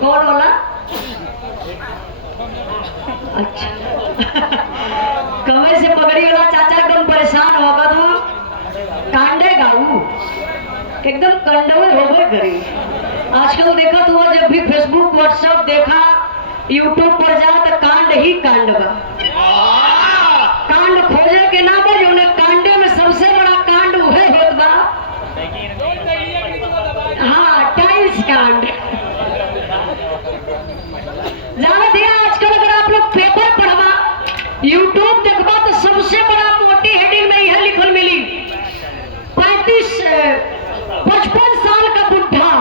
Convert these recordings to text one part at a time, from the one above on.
कौन वाला? अच्छा कमर से पगड़ी वाला चाचा एकदम परेशान होगा तो कांडे गाऊ एकदम कंडवे होवे करी। आजकल देखा तो जब भी फेसबुक व्हाट्सएप देखा यूट्यूब पर जा तो कांड ही कांड बा। कांड खोजे के ना बा जो कांडे में सबसे बड़ा कांड उहे होत बा। हाँ टाइल्स कांड जानत है। आजकल अगर आप लोग पेपर पढ़वा यूट्यूब देखबा तो सबसे बड़ा मोटी हेडिंग में यह लिखल मिली 55 साल का बुढ़ा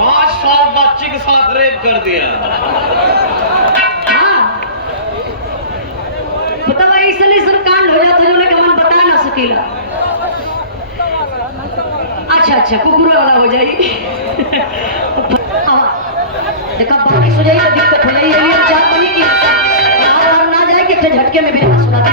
5 साल बच्चे के साथ रेप कर दिया। हाँ मतलब ऐसा कांड हो जाता जो मन बता ना सकेला। अच्छा कुकुर वाला हो जाएगी। देखा बारिश हो जाएगी तो दिक्कत हो जाएगी। चार बनी की और ना जाए कि झटके में भी सुना दी।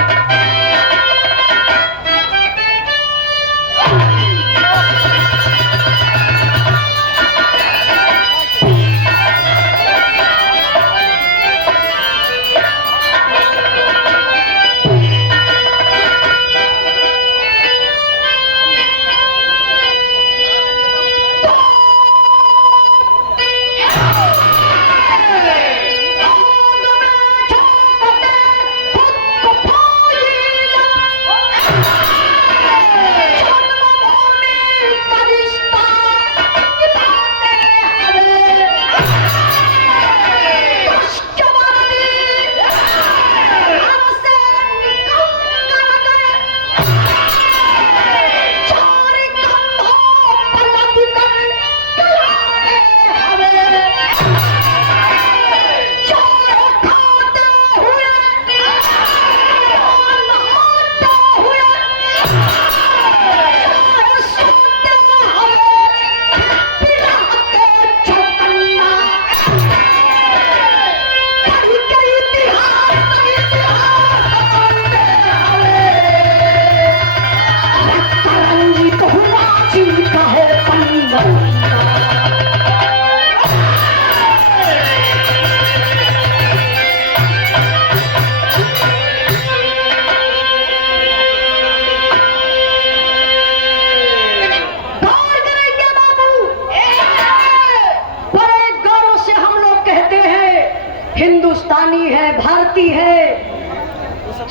हिंदुस्तानी है, भारतीय है,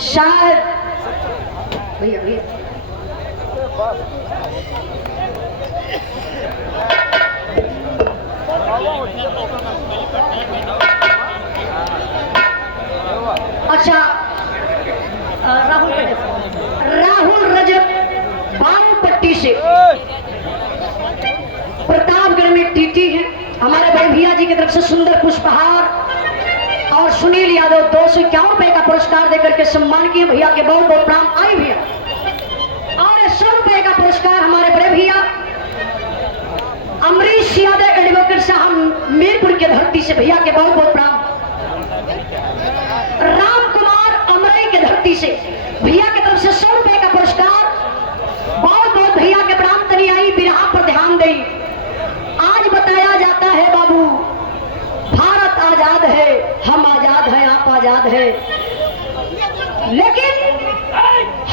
शायद भैया अच्छा राहुल रजक बालपट्टी से प्रतापगढ़ में टीटी है। हमारे बड़े भैया जी की तरफ से सुंदर पुष्पहार और सुनील यादव 251 रुपए का पुरस्कार देकर के सम्मान किए। भैया के बहुत बहुत प्रणाम। आई भैया और 100 रुपए का पुरस्कार हमारे बड़े भैया अमरीश यादव एडवोकेट साहब मीरपुर के धरती से भैया के बहुत बहुत प्रणाम। राम कुमार अमरई के धरती से भैया की तरफ से 100 रुपए का पुरस्कार। बहुत बहुत भैया के प्रणाम। तनी आई बिरहा पर ध्यान दें। आज बताया जाता है बाबू भारत आजाद है, हम आजाद हैं, आप आजाद हैं, लेकिन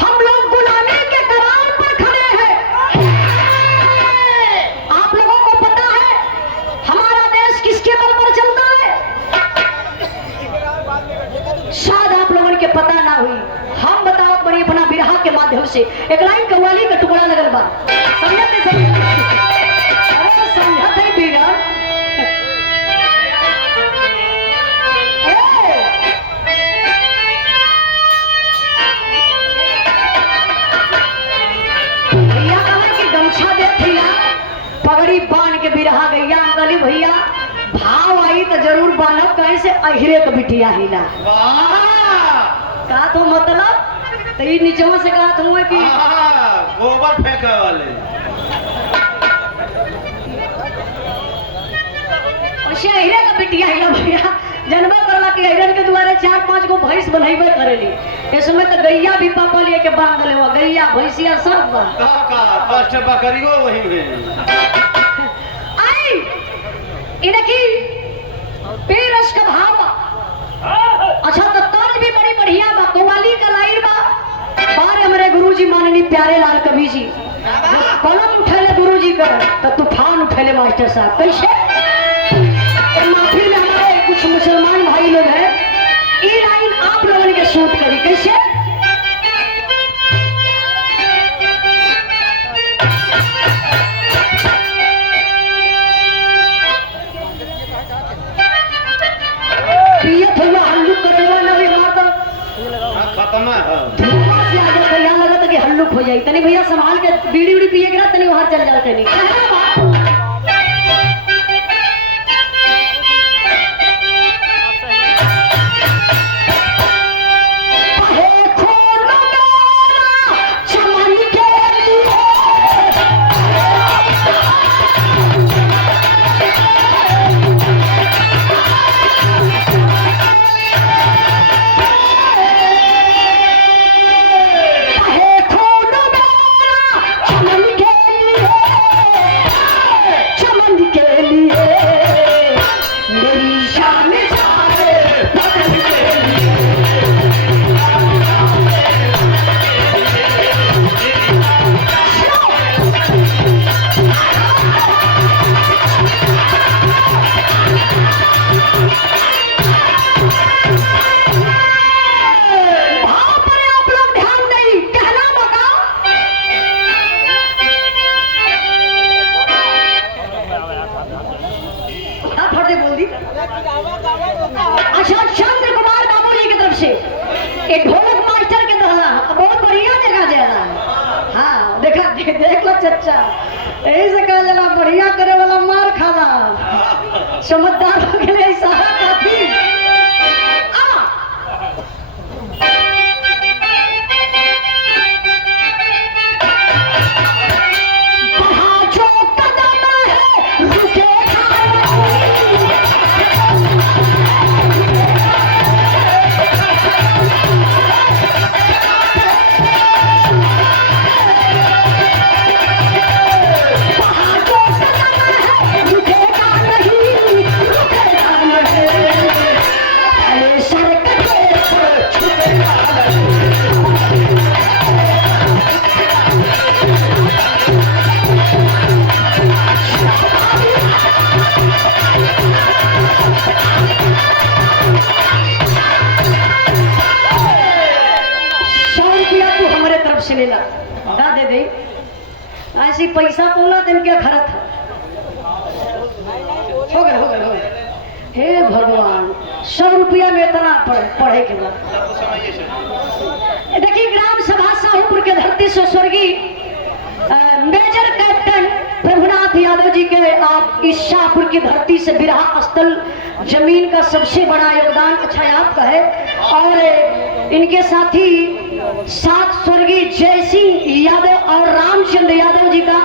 हम लोग गुलामी के कगार पर खड़े हैं। आप लोगों को पता है हमारा देश किसके बल पर चलता है? शायद आप लोगों के पता ना हुई। हम बताओ बड़ी अपना बिरहा के माध्यम से एक लाइन कव्वाली का टुकड़ा लगल बा। समझते समझते बीरा पगड़ी बांध के बिरहा गैया गली भैया भाव आई तो जरूर बानब कहीं से अहिरे का बिटिया हिला का तो मतलब तो नीचे से कहा तुम कि गोबर फेंका वाले अहिरे का बिटिया हिला भैया जन 4-5 गो भैंस बनैबे करेली। इस समय तो गैया भी पापा लिए के बांध ले, गैया भैंसिया सब बा। का 10 बकरियो वही में आई ये देखी पेरस का भाव बा। अच्छा तो तर्ज भी बड़ी बढ़िया बा, कव्वाली का लाइन बा। बार हमारे गुरुजी माननीय प्यारे लाल कवि जी कलम उठेले गुरुजी का तो तूफान उठेले मास्टर साहब। कैसे महफिल में हमारे कुछ मुसलमान भाई लोग हैं, ये लाइन आप लोगों ने शूट करी। कैसे हल्लू कटवा ना भी मार दो खत्म है। धुआं से आगे तो यहाँ लगा था कि हल्लुक हो जाए। तनी भैया संभाल के बीड़ी उड़ी पिए गिरा तनी वहां चल जाते नहीं। अच्छा चंद्र कुमार बाबू जी की तरफ से एक ढोलक मास्टर के दहला बहुत बढ़िया देखा जा रहा है। हाँ देखा देख लो चच्चा, यही से कहा जाला बढ़िया करे वाला मार खाला। समझदार के लिए इशारा काफी। दे दे ऐसी पैसा पोला दिन क्या खरत हो गए। हे भगवान 100 रुपया में इतना पढ़े के बाद देखिए ग्राम सभा शाहपुर के धरती से स्वर्गीय मेजर कैप्टन प्रभुनाथ यादव जी के आप इस शाहपुर की धरती से बिरहा स्थल जमीन का सबसे बड़ा योगदान अच्छा आपका है। और इनके साथी साथ स्वर्गीय जयसिंह यादव और रामचंद्र यादव जी का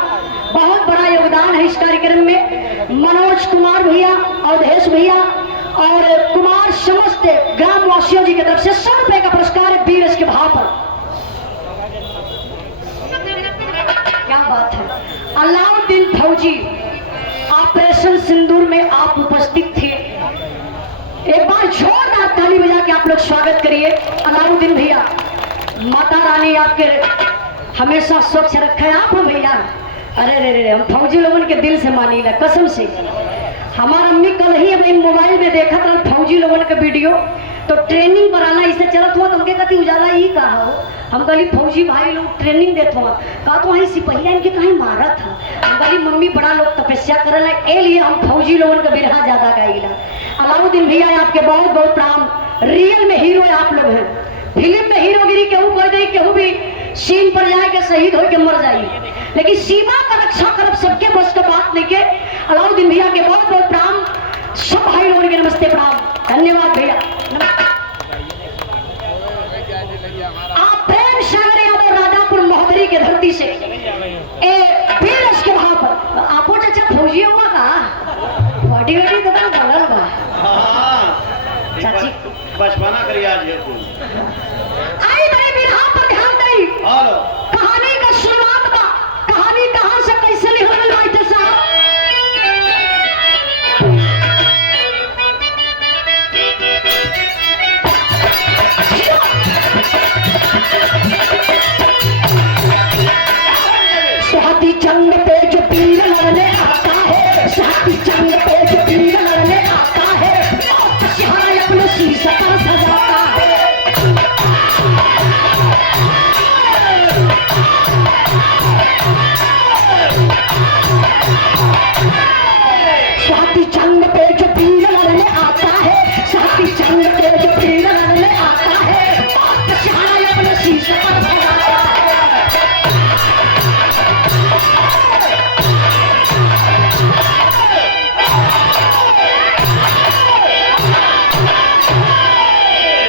बहुत बड़ा योगदान है इस कार्यक्रम में। मनोज कुमार भैया अवधेश भैया और कुमार समस्त ग्राम वासियों जी की तरफ से 100 रुपए का पुरस्कार है बीरस के भाव पर। क्या बात है। अलाउद्दीन फौजी ऑपरेशन सिंदूर में आप उपस्थित थे, एक बार जोरदार ताली बजा के आप लोग स्वागत करिए अलाउद्दीन भैया। माता रानी आपके हमेशा स्वच्छ रखे आप हो भैया। अरे रे हम फौजी लोगों के दिल से मानी ना कसम से। हमारा अम्मी कल ही अब मोबाइल में देखा था फौजी लोगों के वीडियो, तो ट्रेनिंग बनाना इसे चलत हुआ तुमके कति उजाला ही कहा हो। हम कही फौजी भाई लोग ट्रेनिंग देते हुआ कहा तो वहीं सिपहिया इनके कहीं मारा था। हम कही मम्मी बड़ा लोग तपस्या करे ला ए लिए हम फौजी लोगों का बिरहा ज्यादा गाइला। अलाउद्दीन भैया आपके बहुत बहुत प्रणाम। रियल में हीरो आप लोग हैं। फिल्म में हीरोगिरी केहू कर दे केहू भी सीन पर जाए के शहीद हो के मर जाए, लेकिन सीमा का रक्षा करब सबके बस का बात नहीं के। अलाउद्दीन भैया के बहुत बहुत प्रणाम। सब भाई लोगों के नमस्ते प्रणाम धन्यवाद भैया। आप प्रेम सागर यादव राजापुर महोदरी के धरती से बीरस के भाव पर आपो चाचा फौजी हुआ का बॉडी वेडी तो बनल बा। चाची बचपना करी आज है तू आई बड़े बिरहा पर ध्यान दई हेलो कहानी का शुरुआत बा कहानी कहां से कैसे निकलल मास्टर साहब स्वाति चंद पे जो पीर लड़ने आता है स्वाति चंद पे जो पीर लड़ने आता है शहर अपने शीशा पर सजाता है स्वाति चंद पे जो पीर लड़ने आता है स्वाति चंद पे जो पीर लड़ने आता है शहर अपने शीशा पर सजाता है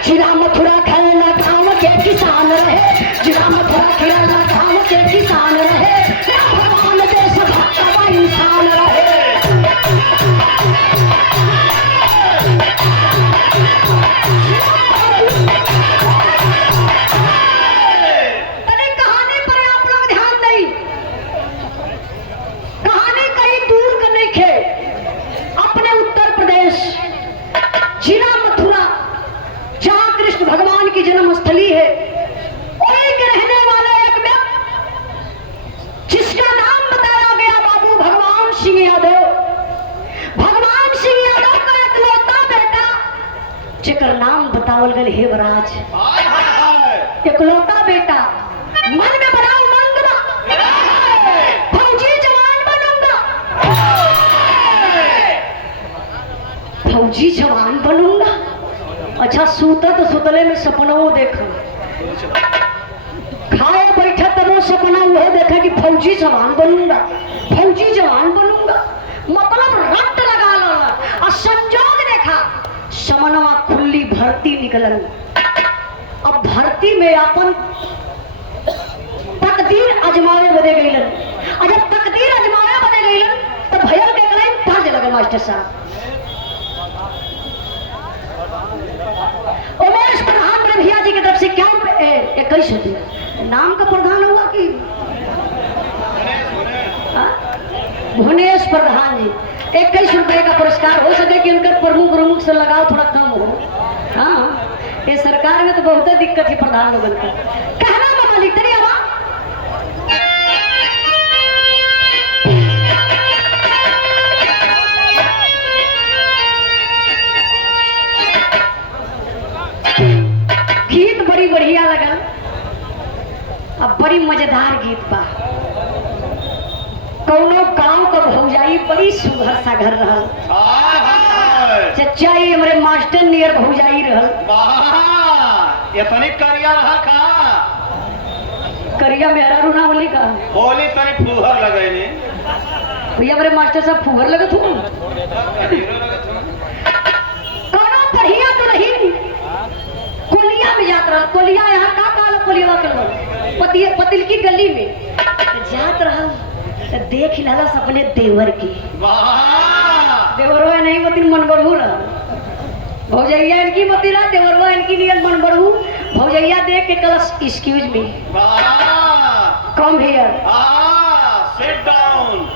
जिला मथुरा खेलना गाँव के किसान रहे जिला मथुरा खेलना गाँव के किसान रहे भगवान देश भक्त का इंसान रहे तनी कहानी पर आप लोग ध्यान दें कहानी कहीं दूर का नहीं खे अपने उत्तर प्रदेश जिला मथुरा जहाँ कृष्ण भगवान की जन्मस्थली है वहीं के रहने वाला एक व्यक्ति जिसका नाम बताया गया बाबू भगवान सिंह यादव भगवान सिंह यादव का इकलौता बेटा जेकर नाम बतावल गल हेवराज हाय हाय हाय इकलौता बेटा मन में बड़ा उमंग बा फौजी जवान बनूंगा फौजी जवान बनूंगा अच्छा सूता तो सुतले में सपना वो देखा खाए बैठा तब वो सपना वह देखा कि फौजी जवान बनूंगा फौजी जवान बनूंगा मतलब रट लगा ला और संजोग देखा समनवा खुली भर्ती निकलल अब भर्ती में अपन तकदीर अजमावे बदे गईलन और जब तकदीर अजमावे बदे गईलन तब भैया के लाइन फर्ज लगे मास्टर साहब उमेश प्रधान ब्रह्मिया जी की तरफ से क्या 21 होती नाम का प्रधान हुआ कि भुवनेश प्रधान जी 21 रुपए का पुरस्कार हो सके कि उनका प्रमुख से लगाव थोड़ा कम हो हाँ ये सरकार में तो बहुत दिक्कत है प्रधान लोगों का कहना मामा लिखते नहीं हवा गीत बड़ी बढ़िया लगल अब बड़ी मजेदार गीत बा कौनो गांव का भौजाई बड़ी सुघर सा घर रहल हाय हाय चचा ये हमारे मास्टर नियर भौजाई रहल वाह ये तनिक करिया रहा का करिया मेहरा रूना बोली का होली तनिक फुहर लगैनी भैया हमारे मास्टर साहब फुगर लगत हो कौनो बढ़िया तो नहीं कोलिया में जात रहा कोलिया यहाँ का काला कोलिया कर पतिल की गली में जात रहा तो देख लाला अपने देवर की वाह देवरवा नहीं मतिन मन बढ़ू रहा भौजैया इनकी मती रहा देवरवा इनकी नियत मन बढ़ू भौजैया देख के कलश एक्सक्यूज मी वाह कम हियर सिट डाउन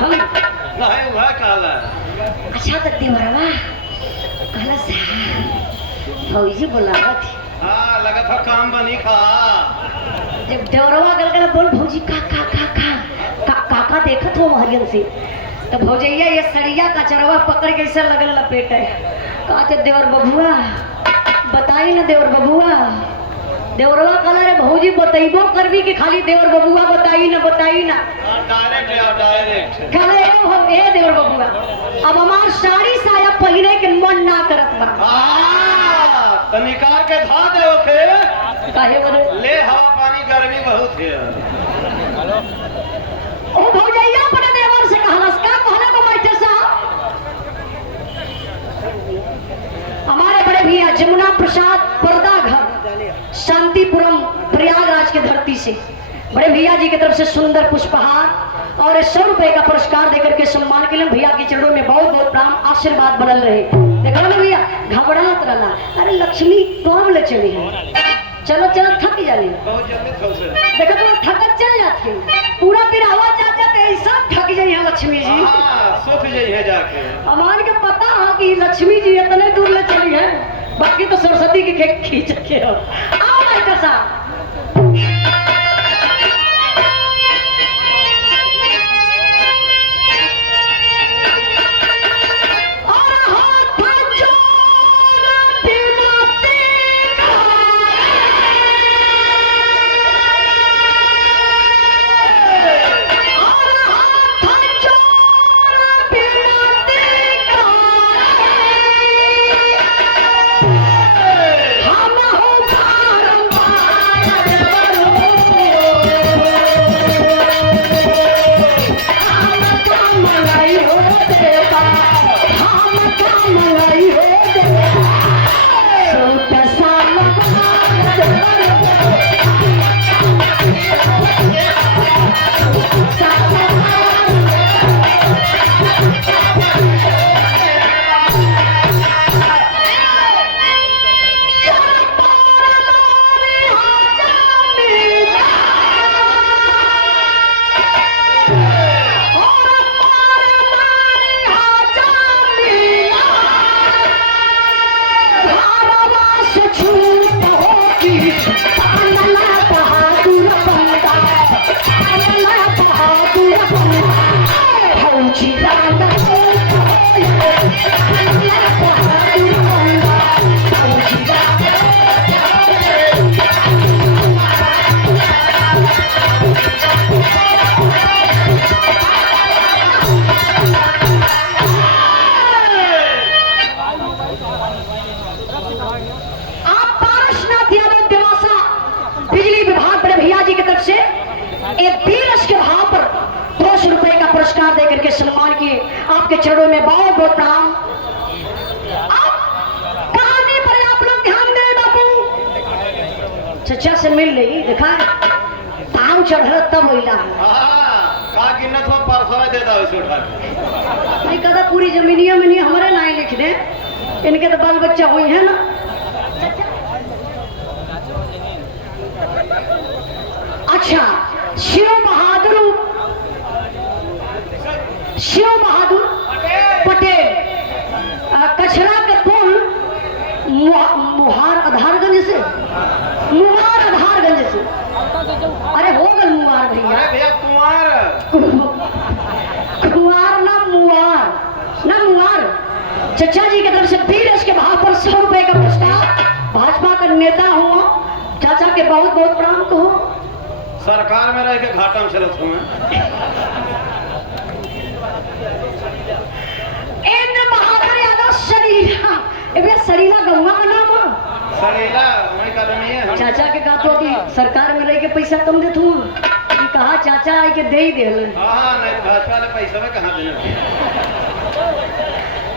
हम नहीं वह काला अच्छा तो देवरवा कलश भौजी बुलावत हाँ लगा था काम बनी खा जब देवरवा गल गल बोल भौजी का का देखत हो महरियन से तो भौजैया ये सड़िया का चरवा पकड़ के ऐसा लगल लपेट है कहा तो देवर बबुआ बताई ना देवर बबुआ देवरवा कहला रे भौजी बतैबो करबी कि खाली देवर बबुआ बताई ना डायरेक्ट कहले ए देवर बबुआ अब हमार साड़ी साया पहने के मन ना करत बा तनिकार के धा दे ओके काहे बोले ले हवा पानी गर्मी बहुत है ओ भौजैया अपने देवर से कहलस का कहले को मास्टर साहब हमारे बड़े भैया जमुना प्रसाद पर्दा घर शांतिपुरम प्रयागराज के धरती से बड़े भैया जी की तरफ से सुंदर पुष्पहार और 100 रुपए का पुरस्कार देकर के सम्मान के लिए भैया के चरणों में बहुत बहुत प्रणाम आशीर्वाद बनल रहे देखा ना भैया घबरा अरे लक्ष्मी कौन ले चली है, चलो चलो थक जाली, बहुत जल्दी थक से देखो तुम थकत चल जाती है, पूरा बिरावा जाते ऐसा थक जाई है लक्ष्मी जी। हाँ सुख जाई है जाके। हमारे के पता है कि लक्ष्मी जी इतने दूर ले चली है, बाकी तो सरस्वती की केक खींच के हो। आओ मास्टर साहब। आपके चरणों में बहुत बहुत प्रणाम। कहानी पर आप लोग ध्यान दें बाबू। चचा से मिल ली, देखा ताव चढ़ तब होइला का गिनत हो परसों दे दो इसे उठा के। नहीं कहता पूरी जमीनिया में नहीं हमारे नाम लिख दे, इनके तो बाल बच्चा हुई है ना। अच्छा, शिव बहादुर पटेल, कचरा के पुल मुहार आधारगंज से, अरे हो गल मुहार भैया, कुंवार ना मुहार। चचा जी की तरफ से फिर इसके भाव पर 100 रुपए का पुरस्कार। भाजपा का नेता हुआ, चाचा के बहुत बहुत प्रणाम कहो। सरकार में रह के घाटा में चलत हूँ। सरीला गौवा का नाम है। सरीला वही कदम है। चाचा के कहा तो कि सरकार में रह के पैसा कम दे तू, कहा चाचा आई के दे ही दे। हाँ नहीं भाजपा वाले पैसा में कहाँ देना।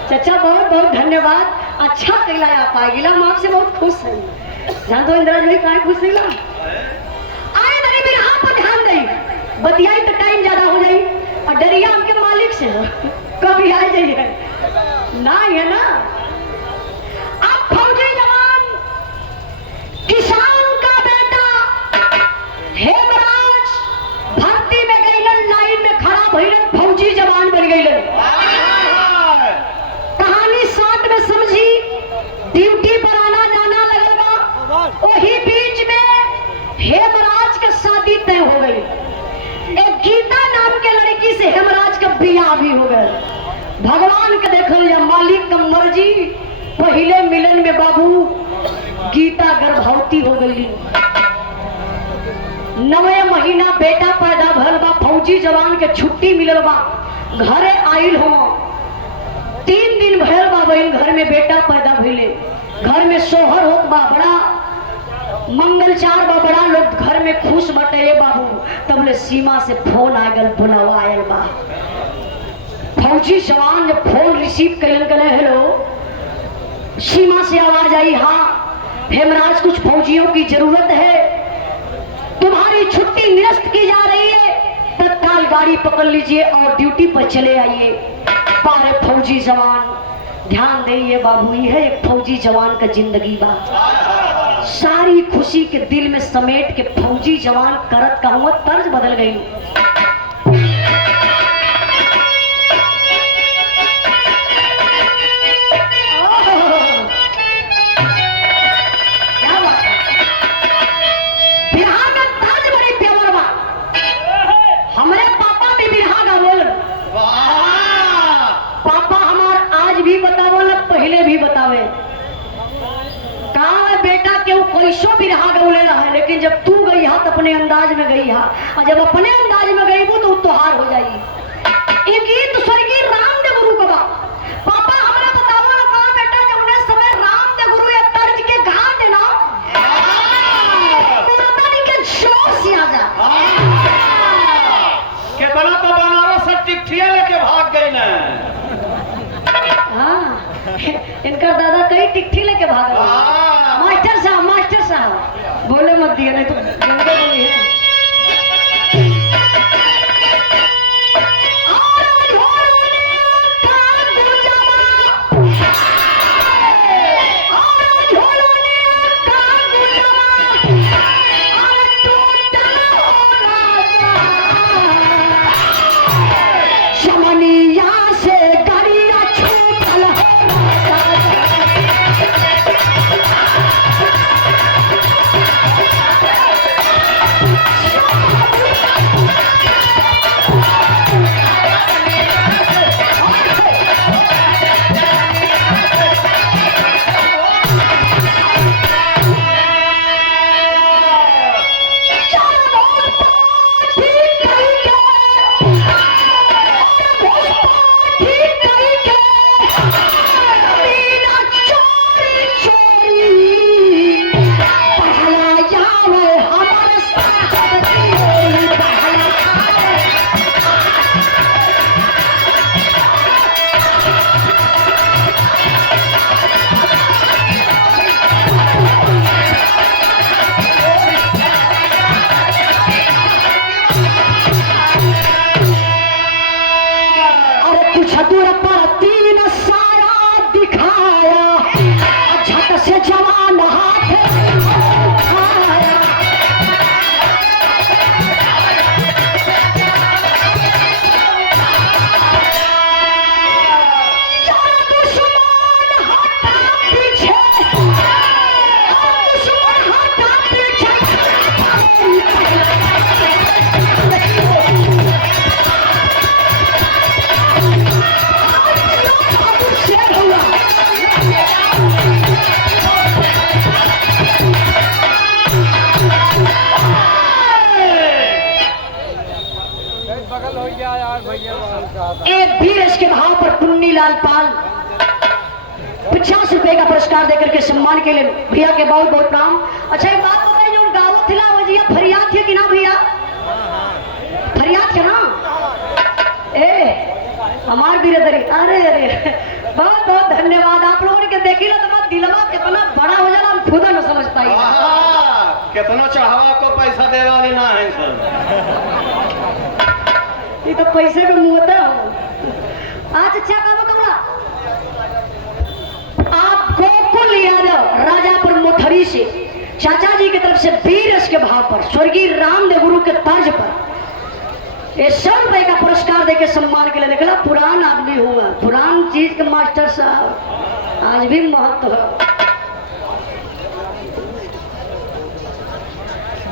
चाचा बहुत बहुत धन्यवाद, अच्छा कहला आप आ गिला, हम आपसे बहुत खुश हैं। ध्यान दो इंदिरा जी, कहाँ खुश है आए नहीं भी यहाँ पर ध्यान दे, बतियाई तो टाइम ज्यादा हो जाए और डरिया हमके मालिक से कभी आ जाइए ना, है ना। अब फौजी जवान किसान का बेटा हेमराज भर्ती में गईलन, लाइन में खड़ा भइलन, फौजी जवान बन गईलन। कहानी 60 में समझी, ड्यूटी पर आना जाना लगल बा। वही बीच में हेमराज का शादी तय हो गई। एक गीता नाम के लड़की से हेमराज का बियाह भी हो गया। भगवान के देखल या मालिक का मर्जी, पहले मिलन में बाबू गीता गर्भवती हो गई। 9वें महीना बेटा पैदा भल बा, फौजी जवान के छुट्टी मिलल बा, घरे आइल हो। 3 दिन भयल बा बहन घर में बेटा पैदा भइले, घर में सोहर होत बा, बड़ा मंगलचार बा, बड़ा लोग घर में खुश बटे बाबू। तबले सीमा से फोन आ गल, बुलावा आयल बा। फौजी जवान जब फोन रिसीव करें, हेलो, सीमा से आवाज आई, हाँ हेमराज कुछ फौजियों की जरूरत है, तुम्हारी छुट्टी निरस्त की जा रही है, तत्काल गाड़ी पकड़ लीजिए और ड्यूटी पर चले आइए। पारे फौजी जवान ध्यान दे बाबू, ये एक फौजी जवान का जिंदगी बा। सारी खुशी के दिल में समेट के फौजी जवान करत का हुआ तर्ज बदल गई। क्या बात है, बिरहा का तर्ज बड़ी प्यार बा। हमारे पापा भी बिरहा का बोल, पापा हमार आज भी बतावल, पहले भी बतावे। कहा बेटा के वो कैसो भी रहा गौले रहा है, लेकिन जब तू गई हा तो अपने अंदाज में गई हा, और जब अपने अंदाज में गई वो तो तुहार हो जाएगी। एक गीत स्वर्गीय रामदेव गुरु का बा। पापा हमरा बतावो ना, कहा बेटा जब उन्हें समय रामदेव गुरु ये तर्ज के गा देना पुरानी के जोश आ जा। कितना तो बनारस से टिकठिया लेके भाग गई ना। हाँ, इनका दादा कई टिकठी लेके भागा। मास्टर साहब बोले मत दिया, नहीं तो गंगे बोली है। एक वीर इसके भाव पर पुन्नीलाल पाल 50 रुपए का पुरस्कार देकर के सम्मान के लिए भैया के बहुत बहुत प्रणाम। अच्छा एक बात बताइए, जो गाँव थिला वजिया फरियाद थे कि ना भैया? फरियाद के ना हमार बिरदरी। अरे अरे बहुत बहुत धन्यवाद। आप लोगों के देखी लो तो दिलवा कितना बड़ा हो जाना, हम खुदा न समझ पाई। कितना चाहवा को पैसा दे वाली ना है सर। ये तो पैसे पे मुहता हो। आज अच्छा काम करूँगा, आप गोकुल यादव राजापुर मोथरी से चाचा जी की तरफ से वीर इसके भाव पर स्वर्गीय रामदेव गुरु के तर्ज पर ये 100 रुपए का पुरस्कार देके सम्मान के लिए निकला। पुरान आदमी हुआ, पुरान चीज के मास्टर साहब आज भी महत्व है।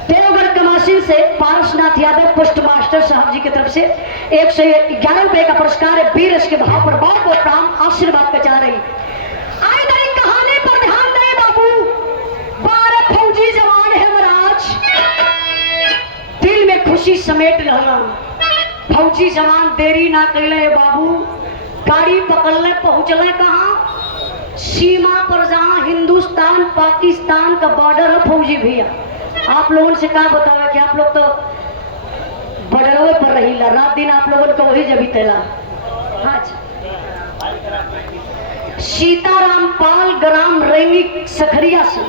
देवगढ़ कमासिन से पारसनाथ यादव पोस्ट मास्टर साहब जी की तरफ से 111 रुपए का पुरस्कार है। वीर इसके भाव पर बहुत बहुत प्राण आशीर्वाद का चाह रही। आई दरी कहानी पर ध्यान दे बाबू। 12 फौजी जवान है महाराज, दिल में खुशी समेट रहना। फौजी जवान देरी ना कैले बाबू, गाड़ी पकड़ले पहुंचले कहाँ? सीमा पर, जहाँ हिंदुस्तान पाकिस्तान का बॉर्डर है। फौजी भैया आप लोगों से क्या बतावे कि आप लोग तो बॉर्डर पर रही रात दिन, आप लोगों को वही जब तेला। अच्छा, सीताराम पाल ग्राम रेंगी सखरिया से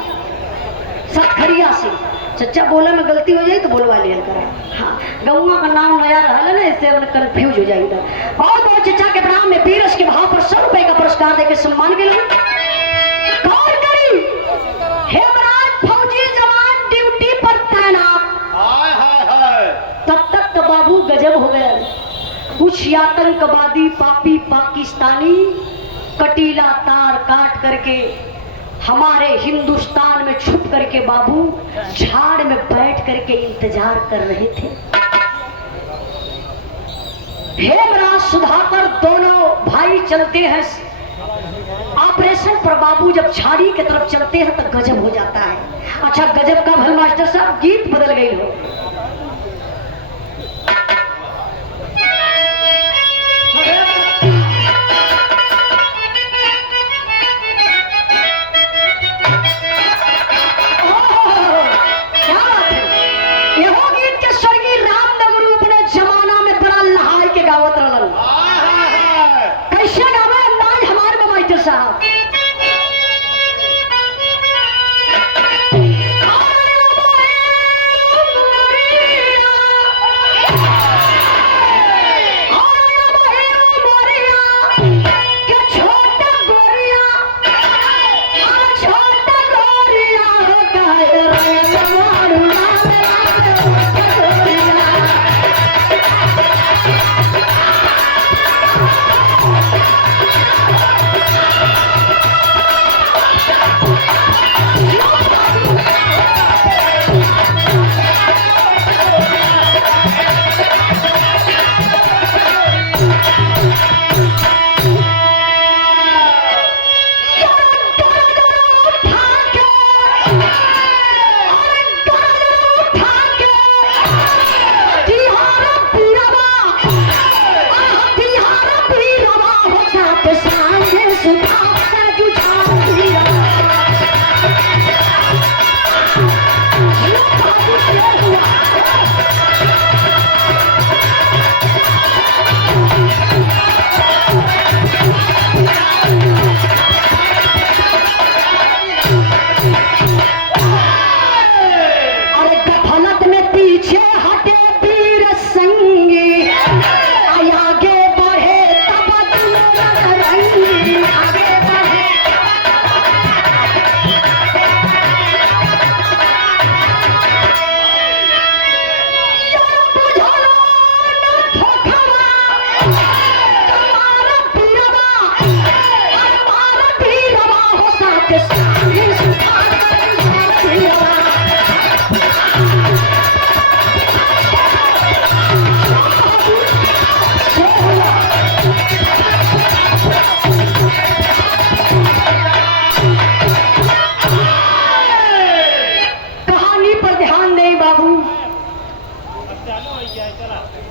चचा बोला में गलती हो जाए तो बोलवा लिया करा। हाँ, गौवा का नाम नया रहा है ना, इससे अपने कंफ्यूज हो जाएगा। बहुत बहुत चचा के प्रणाम में पीरस के भाव पर 100 रुपए का पुरस्कार देकर सम्मान के लिए गौर करी। हेमराज फौजी जवान ड्यूटी पर तैनात। हाय हाय हाय। तब तक तो बाबू गजब हो गया। कुछ आतंकवादी पापी पाकिस्तानी कटीला तार काट करके हमारे हिंदुस्तान में छुप करके बाबू झाड़ में बैठ करके इंतजार कर रहे थे। हेमराज सुधाकर दोनों भाई चलते हैं ऑपरेशन पर बाबू। जब झाड़ी की तरफ चलते हैं तो गजब हो जाता है। अच्छा, गजब का भल मास्टर साहब गीत बदल गई हो। कैसे गावे अंदाज हमारे मास्टर साहब।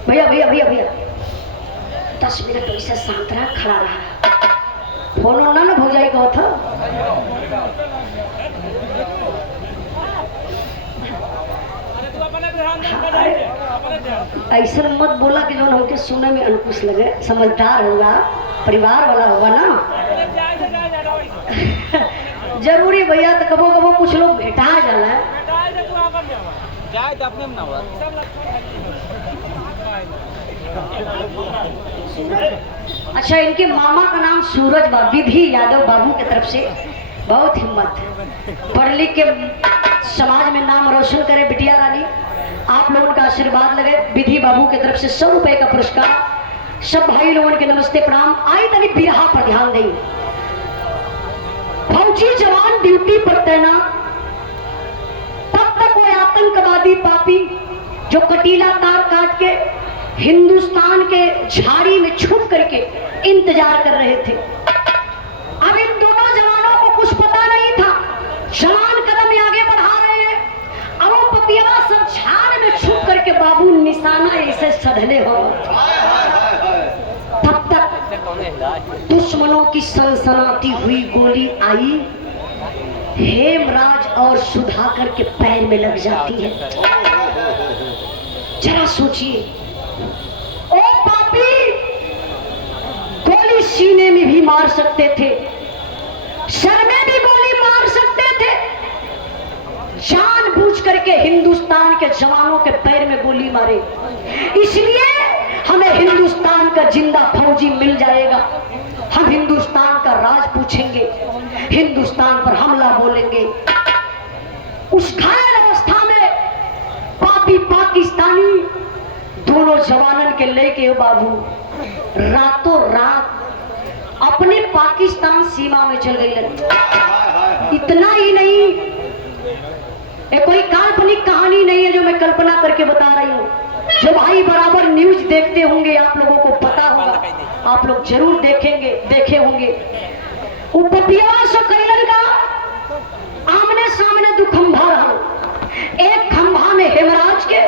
भैया भैया भैया भैया 10 मिनट ऐसा शांत रहा, खड़ा रहा। फोन ना भौजाई कहो था। ऐसा मत बोला कि जो हमके सुनने में अनुकुश लगे। समझदार होगा, परिवार वाला होगा ना। जरूरी भैया, तो कबो कबो कुछ लोग भेटा जाला है। अच्छा, इनके मामा का नाम सूरज बा, विधि यादव बाबू की तरफ से बहुत हिम्मत, पढ़ लिख के समाज में नाम रोशन करे बिटिया रानी। आप लोगों का आशीर्वाद लगे। विधि बाबू की तरफ से 100 रुपए का पुरस्कार। सब भाई लोगों के नमस्ते प्रणाम। आई तनी बिरहा पर ध्यान दें। फौजी जवान ड्यूटी पर तैनात। तब तक कोई आतंकवादी पापी जो कटीला तार काट के हिंदुस्तान के झाड़ी में छुप करके इंतजार कर रहे थे। अब इन दोनों जवानों को कुछ पता नहीं था। जवान कदम आगे बढ़ा रहे हैं। अब वो पतिया सब झाड़ में छुप करके बाबू निशाना ऐसे सधने हो। तब तक दुश्मनों की सनसनाती हुई गोली आई, हेमराज और सुधाकर के पैर में लग जाती है। जरा सोचिए, ओ पापी, गोली सीने में भी मार सकते थे, सर में भी गोली मार सकते थे। जानबूझ करके हिंदू के जवानों के पैर में गोली मारे। इसलिए हमें हिंदुस्तान का जिंदा फौजी मिल जाएगा, हम हिंदुस्तान का राज पूछेंगे, हिंदुस्तान पर हमला बोलेंगे। उस घायल अवस्था में पापी पाकिस्तानी दोनों जवानन के लेके बाबू रातों रात अपने पाकिस्तान सीमा में चल गई। इतना ही नहीं, ये कोई काल्पनिक कहानी नहीं है जो मैं कल्पना करके बता रही हूँ। जो भाई बराबर न्यूज देखते होंगे आप लोगों को पता होगा, आप लोग जरूर देखे होंगे। वो पपिया सो कैलन का आमने सामने दो खंभा रहा, एक खंभा में हेमराज के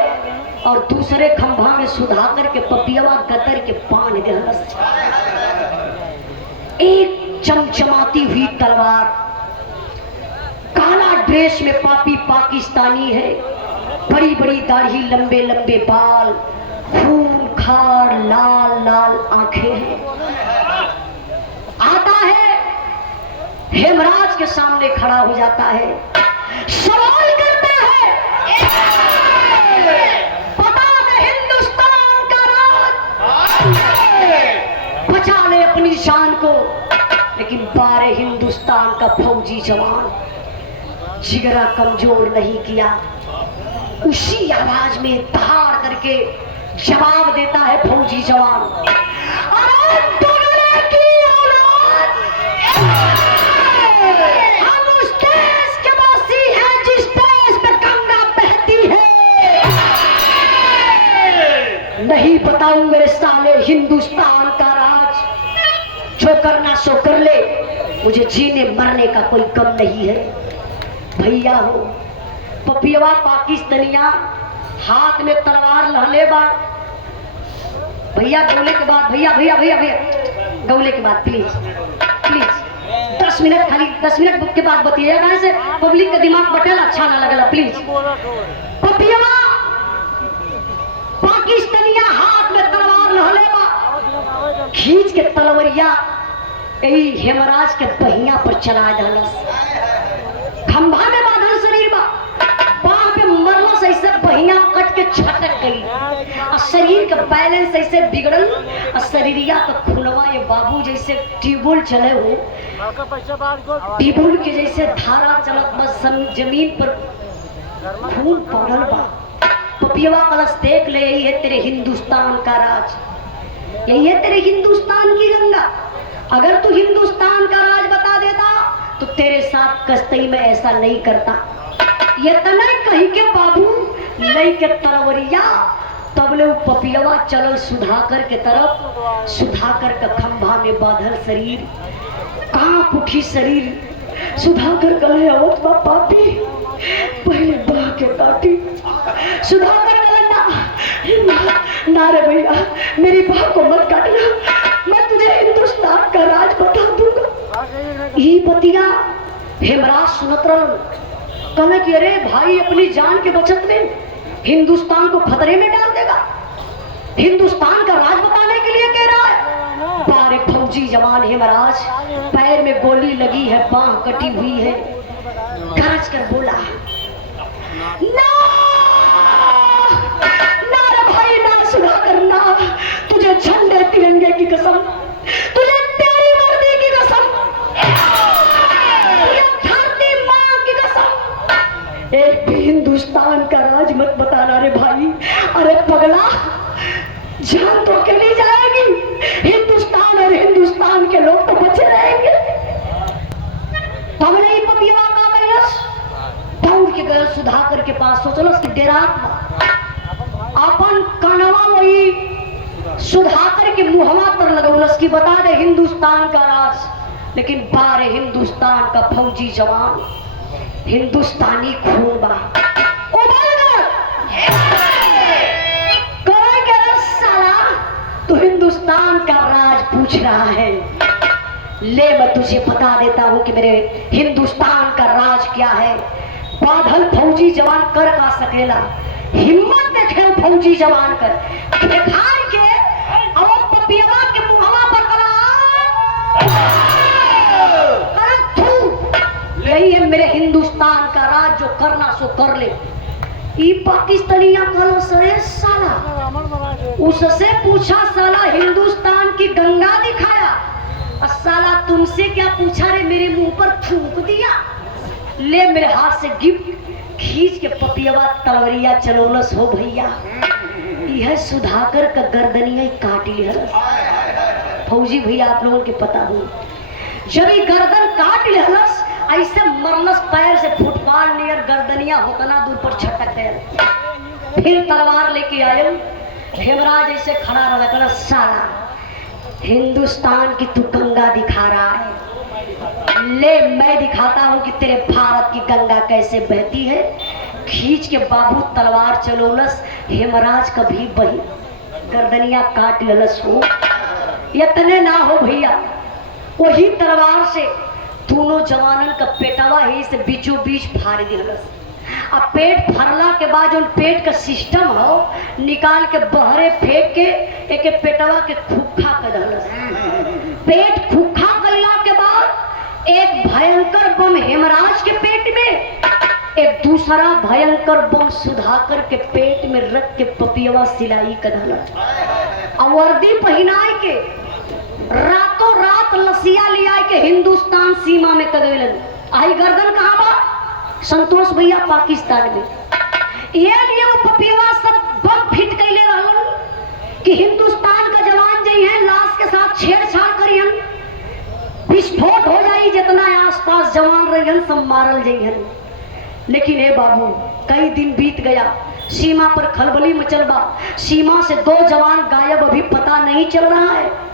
और दूसरे खंभा में सुधाकर के पपियावा गतर के पान गहस। एक चमचमाती हुई तलवार, काला ड्रेस में पापी पाकिस्तानी है, बड़ी बड़ी दाढ़ी, लंबे लंबे बाल, खून खार लाल लाल आंखें हैं। आता है हेमराज के सामने खड़ा हो जाता है, सवाल करता है, पता है हिंदुस्तान का राज, बचा ले अपनी शान को। लेकिन 12 हिंदुस्तान का फौजी जवान जिगरा कमजोर नहीं किया, उसी आवाज में धार करके जवाब देता है फौजी जवान, अरे दुगले की औलाद, हम उस देश के वासी हैं जिस देश पे गंगा बहती है। नहीं बताऊं मेरे साले हिंदुस्तान का राज, जो करना सो कर ले, मुझे जीने मरने का कोई गम नहीं है। भैया हो पपियवा पाकिस्तानिया हाथ में तलवार लहले बा। भैया गौले के बाद, भैया भैया भैया भैया गौले के बाद प्लीज प्लीज 10 मिनट, खाली 10 मिनट के बाद बताइएगा, ऐसे पब्लिक का दिमाग बटेला अच्छा ना लगेगा प्लीज। पपियवा पाकिस्तानिया हाथ में तलवार लहले बा, खींच के तलवरिया यही हेमराज के बहिया पर चला डालस, खंभा में बांधल शरीर बा, बाह पे मरलस, ऐसे बहिया कट के छटक गई और शरीर का बैलेंस ऐसे बिगड़ल और शरीरिया का खूनवा ये बाबू जैसे ट्यूबवेल चले हो, ट्यूबवेल के जैसे धारा चलत बस जमीन पर खून पड़ल बा। पपियवा कलश देख ले, यही है तेरे हिंदुस्तान का राज, यही है तेरे हिंदुस्तान की गंगा। अगर तू हिंदुस्तान का राज बता देता तो तेरे साथ कस्तई में ऐसा नहीं करता। ये तने कहीं के बाबू लई के तरवरिया तबले पपियवा चलल सुधाकर के तरफ, सुधाकर का खंभा में बांधल शरीर, कांप उठी शरीर। सुधाकर कहे आवत बा पापी, पहले बाह के काटी। सुधाकर ना रे भैया, मेरी बाह को मत काटना, मैं तुझे हिंदुस्तान का राज बता दूंगा। ये बतिया हेमराज सुनत रहल, कहने कि अरे भाई अपनी जान के बचत में हिंदुस्तान को खतरे में डाल देगा, हिंदुस्तान का राज बताने के लिए कह रहा है। 12 फौजी जवान हेमराज, पैर में गोली लगी है, बाह कटी हुई है, गरज कर बोला, ना सुना करना, तुझे झंडे तिरंगे की कसम, तुझे तेरी वर्दी की कसम, तुझे धरती मां की कसम, एक भी हिंदुस्तान का राज मत बताना रे भाई। अरे पगला, जान तो अकेली जाएगी, हिंदुस्तान और हिंदुस्तान के लोग तो बचे रहेंगे। तब नहीं पपिया का बैलस दौड़ के गए सुधाकर के पास, सोचलस कि डेरा अपन कनवा वही सुधाकर के मुहवा पर लगौलस की बता दे हिंदुस्तान का राज। लेकिन 12 हिंदुस्तान का फौजी जवान, हिंदुस्तानी खून बा उबल गए। कहे के साला तू हिंदुस्तान का राज पूछ रहा है, ले मैं तुझे बता देता हूं कि मेरे हिंदुस्तान का राज क्या है। बादल फौजी जवान कर का सकेला, हिम्मत देखे फौजी जवान कर दिखाई के अब पपियवा के मुहवा पर यही है मेरे हिंदुस्तान का राज, जो करना सो कर ले। ई पाकिस्तानिया कहलो सरे साला, उससे पूछा साला हिंदुस्तान की गंगा दिखाया, और साला तुमसे क्या पूछा रे, मेरे मुंह पर थूक दिया। ले मेरे हाथ से गिफ्ट खींच के पपियवा तलवरिया चलोलस हो भैया, यह सुधाकर का गर्दनिया काट लिया। फौजी भैया आप लोगों के पता हो, जब ये गर्दन काट लिहलस ऐसे मरलस, पैर से फुटबॉल नियर गर्दनिया होतना दूर पर छटक गए। फिर तलवार लेके आए, हेमराज ऐसे खड़ा रहा, कहना साला हिंदुस्तान की तू गंगा दिखा रहा है, ले मैं दिखाता हूँ कि तेरे भारत की गंगा कैसे बहती है। खींच के बाबू तलवार चलोलस, हेमराज का भी बही गर्दनिया काट ललस हो। इतने ना हो भैया, वही तलवार से दोनों जवानन का पेटवा ही से बीचों बीच फाड़ दिलस। अब पेट फरला के बाद जो पेट का सिस्टम हो निकाल के बहरे फेंक के एक पेटवा के खुखा कर दलस। पेट खुखा करला के बाद एक भयंकर बम हेमराज के पेट में, एक दूसरा भयंकर बम सुधाकर के पेट में रख के पपियवा सिलाई कदला, वर्दी पहनाए के रातों रात लसिया लिया के हिंदुस्तान सीमा में कदलन। आई गर्दन कहाँ बा? संतोष भैया पाकिस्तान में। ये लिए वो पपियवा सब बम फिट कैले रहलन कि हिंदुस्तान का जवान जो है लाश के साथ छेड़छाड़ करियन, विस्फोट हो जाई, जितना आसपास जवान रहन सब मारल जाइहन। लेकिन हे बाबू कई दिन बीत गया, सीमा पर खलबली मचल बा, सीमा से 2 जवान गायब, अभी पता नहीं चल रहा है।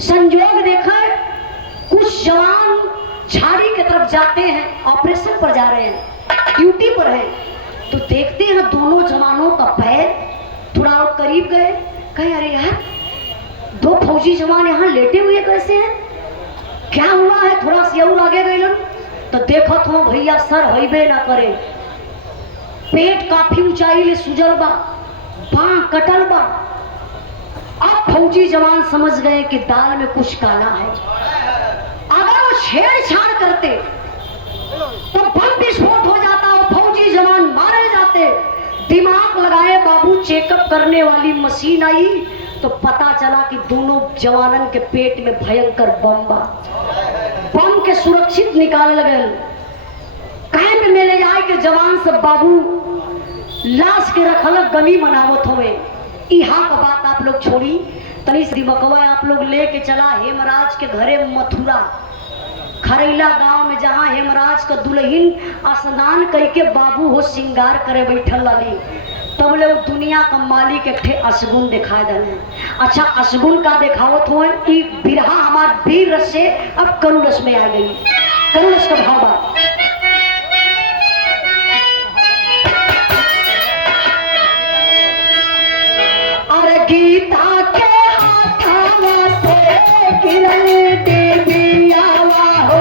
संजोग देखा कुछ जवान झाड़ी की तरफ जाते हैं, ऑपरेशन पर जा रहे हैं, ड्यूटी पर हैं, तो देखते हैं दोनों जवानों का पैर थोड़ा और करीब गए, कहे अरे यार 2 फौजी जवान यहाँ लेटे हुए कैसे हैं, क्या हुआ है? थोड़ा सी और आगे गए तो देखत हो भैया सर हईबे ना करे, पेट काफी ऊंचाई ले सुजल बा, बांह कटल बा। अब फौजी जवान समझ गए कि दाल में कुछ काला है। अगर वो छेड़छाड़ करते तो बम विस्फोट हो जाता और फौजी जवान मारे जाते। दिमाग लगाए बाबू, चेकअप करने वाली मशीन आई तो पता चला कि दोनों जवानन के पेट में भयंकर बम बा। बम के सुरक्षित निकाल लगे, कैंप में ले जाए के जवान सब बाबू लाश के रखल गमी मनावत हुए। यहाँ का बात आप लोग छोड़ी, तनी दिमकवा आप लोग लेके चला हेमराज के घरे मथुरा खरैला गांव में, जहाँ हेमराज का दुल्हन स्नान करके बाबू हो श्रृंगार करे बैठल वाली, तब ले दुनिया का मालिक एक ठे अशगुन दिखा दे। अच्छा अशगुन का देखावत हो, बिरहा हमार वीर रस से अब करुण रस में आ गई। करुण रस का भाव बा, अरे गीता के हाथावा से गिरल देवियावा हो,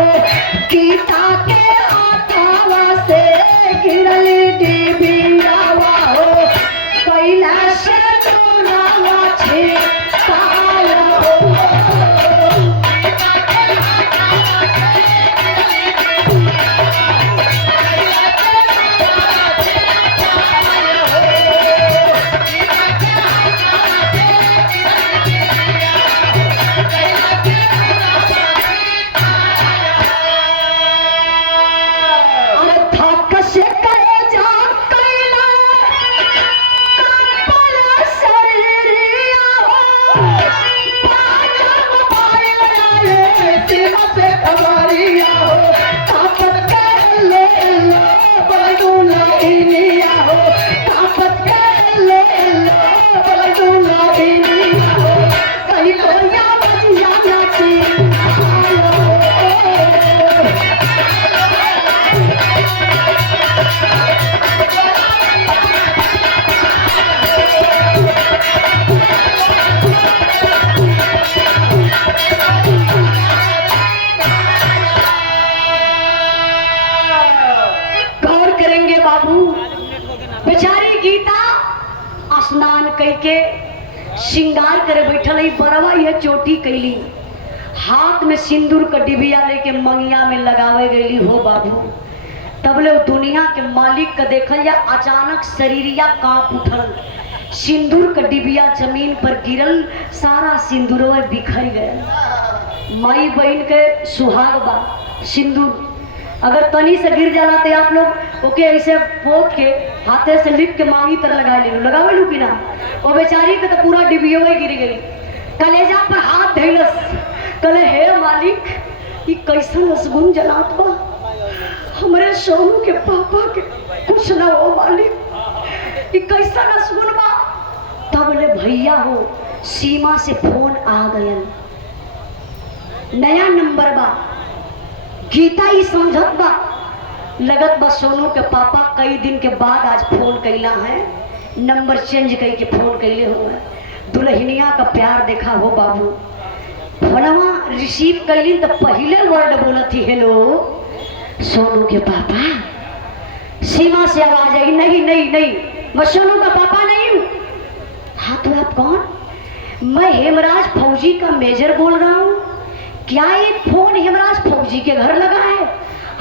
गीता के हाथावा से गिरल देवियावा हो, कैलाश चुनावा छे काया हो। बेचारी गीता स्नान करके श्रृंगार करे बैठल ही, बरवा यह चोटी कैली, हाथ में सिंदूर का डिबिया लेके मंगिया में लगावे गई हो बाबू। तबले वो दुनिया के मालिक का देखल या अचानक शरीरिया कांप उठल, सिंदूर का डिबिया जमीन पर गिरल, सारा सिंदूरवा बिखर गया। माई बहन के सुहाग बा सिंदूर अगर तनी से गिर जाला तो आप लोग ओके ऐसे पोत के हाथे से लिप के मांगी तरह लगा ले लगावे लू कि ना। और बेचारी के तो पूरा डिबियो में गिर गई, कलेजा पर हाथ धैलस, कले हे मालिक ये कैसा रसगुन जलात बा, हमारे सोनू के पापा के कुछ ना हो मालिक, ये कैसा रसगुन बा। तब ले भैया हो सीमा से फोन आ गया, नया नंबर बा, गीता ही समझत बा, लगत बा सोनू के पापा कई दिन के बाद आज फोन कैला है, नंबर चेंज करके फोन कैले हो। दुल्हनिया का प्यार देखा हो बाबू, फोनवा रिसीव कैली तो पहले वर्ड बोलत थी हेलो सोनू के पापा। सीमा से आवाज आई नहीं नहीं नहीं मैं सोनू का पापा नहीं हूँ। हाँ तो आप कौन? मैं हेमराज फौजी का मेजर बोल रहा हूँ। क्या ये फोन हेमराज फौजी के घर लगा है?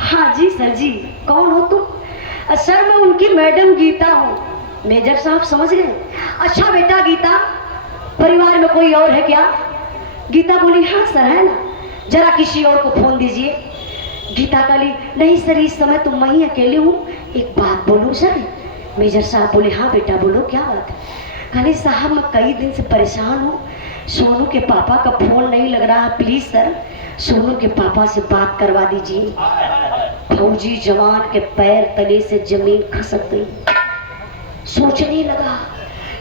हाँ जी सर जी। कौन हो तुम? सर मैं उनकी मैडम गीता हूँ। मेजर साहब समझ गए? अच्छा बेटा गीता परिवार में कोई और है क्या? गीता बोली हाँ सर है ना, जरा किसी और को फोन दीजिए। गीता काली नहीं सर इस समय तो मैं ही अकेले हूँ, एक बात बोलूँ सर? मेजर साहब बोले हाँ बेटा बोलो क्या बात है? काली साहब मैं कई दिन से परेशान हूँ, सोनू के पापा का फोन नहीं लग रहा, प्लीज सर सोनू के पापा से बात करवा दीजिए। फौजी जवान के पैर तले से जमीन खसक गई, सोचने लगा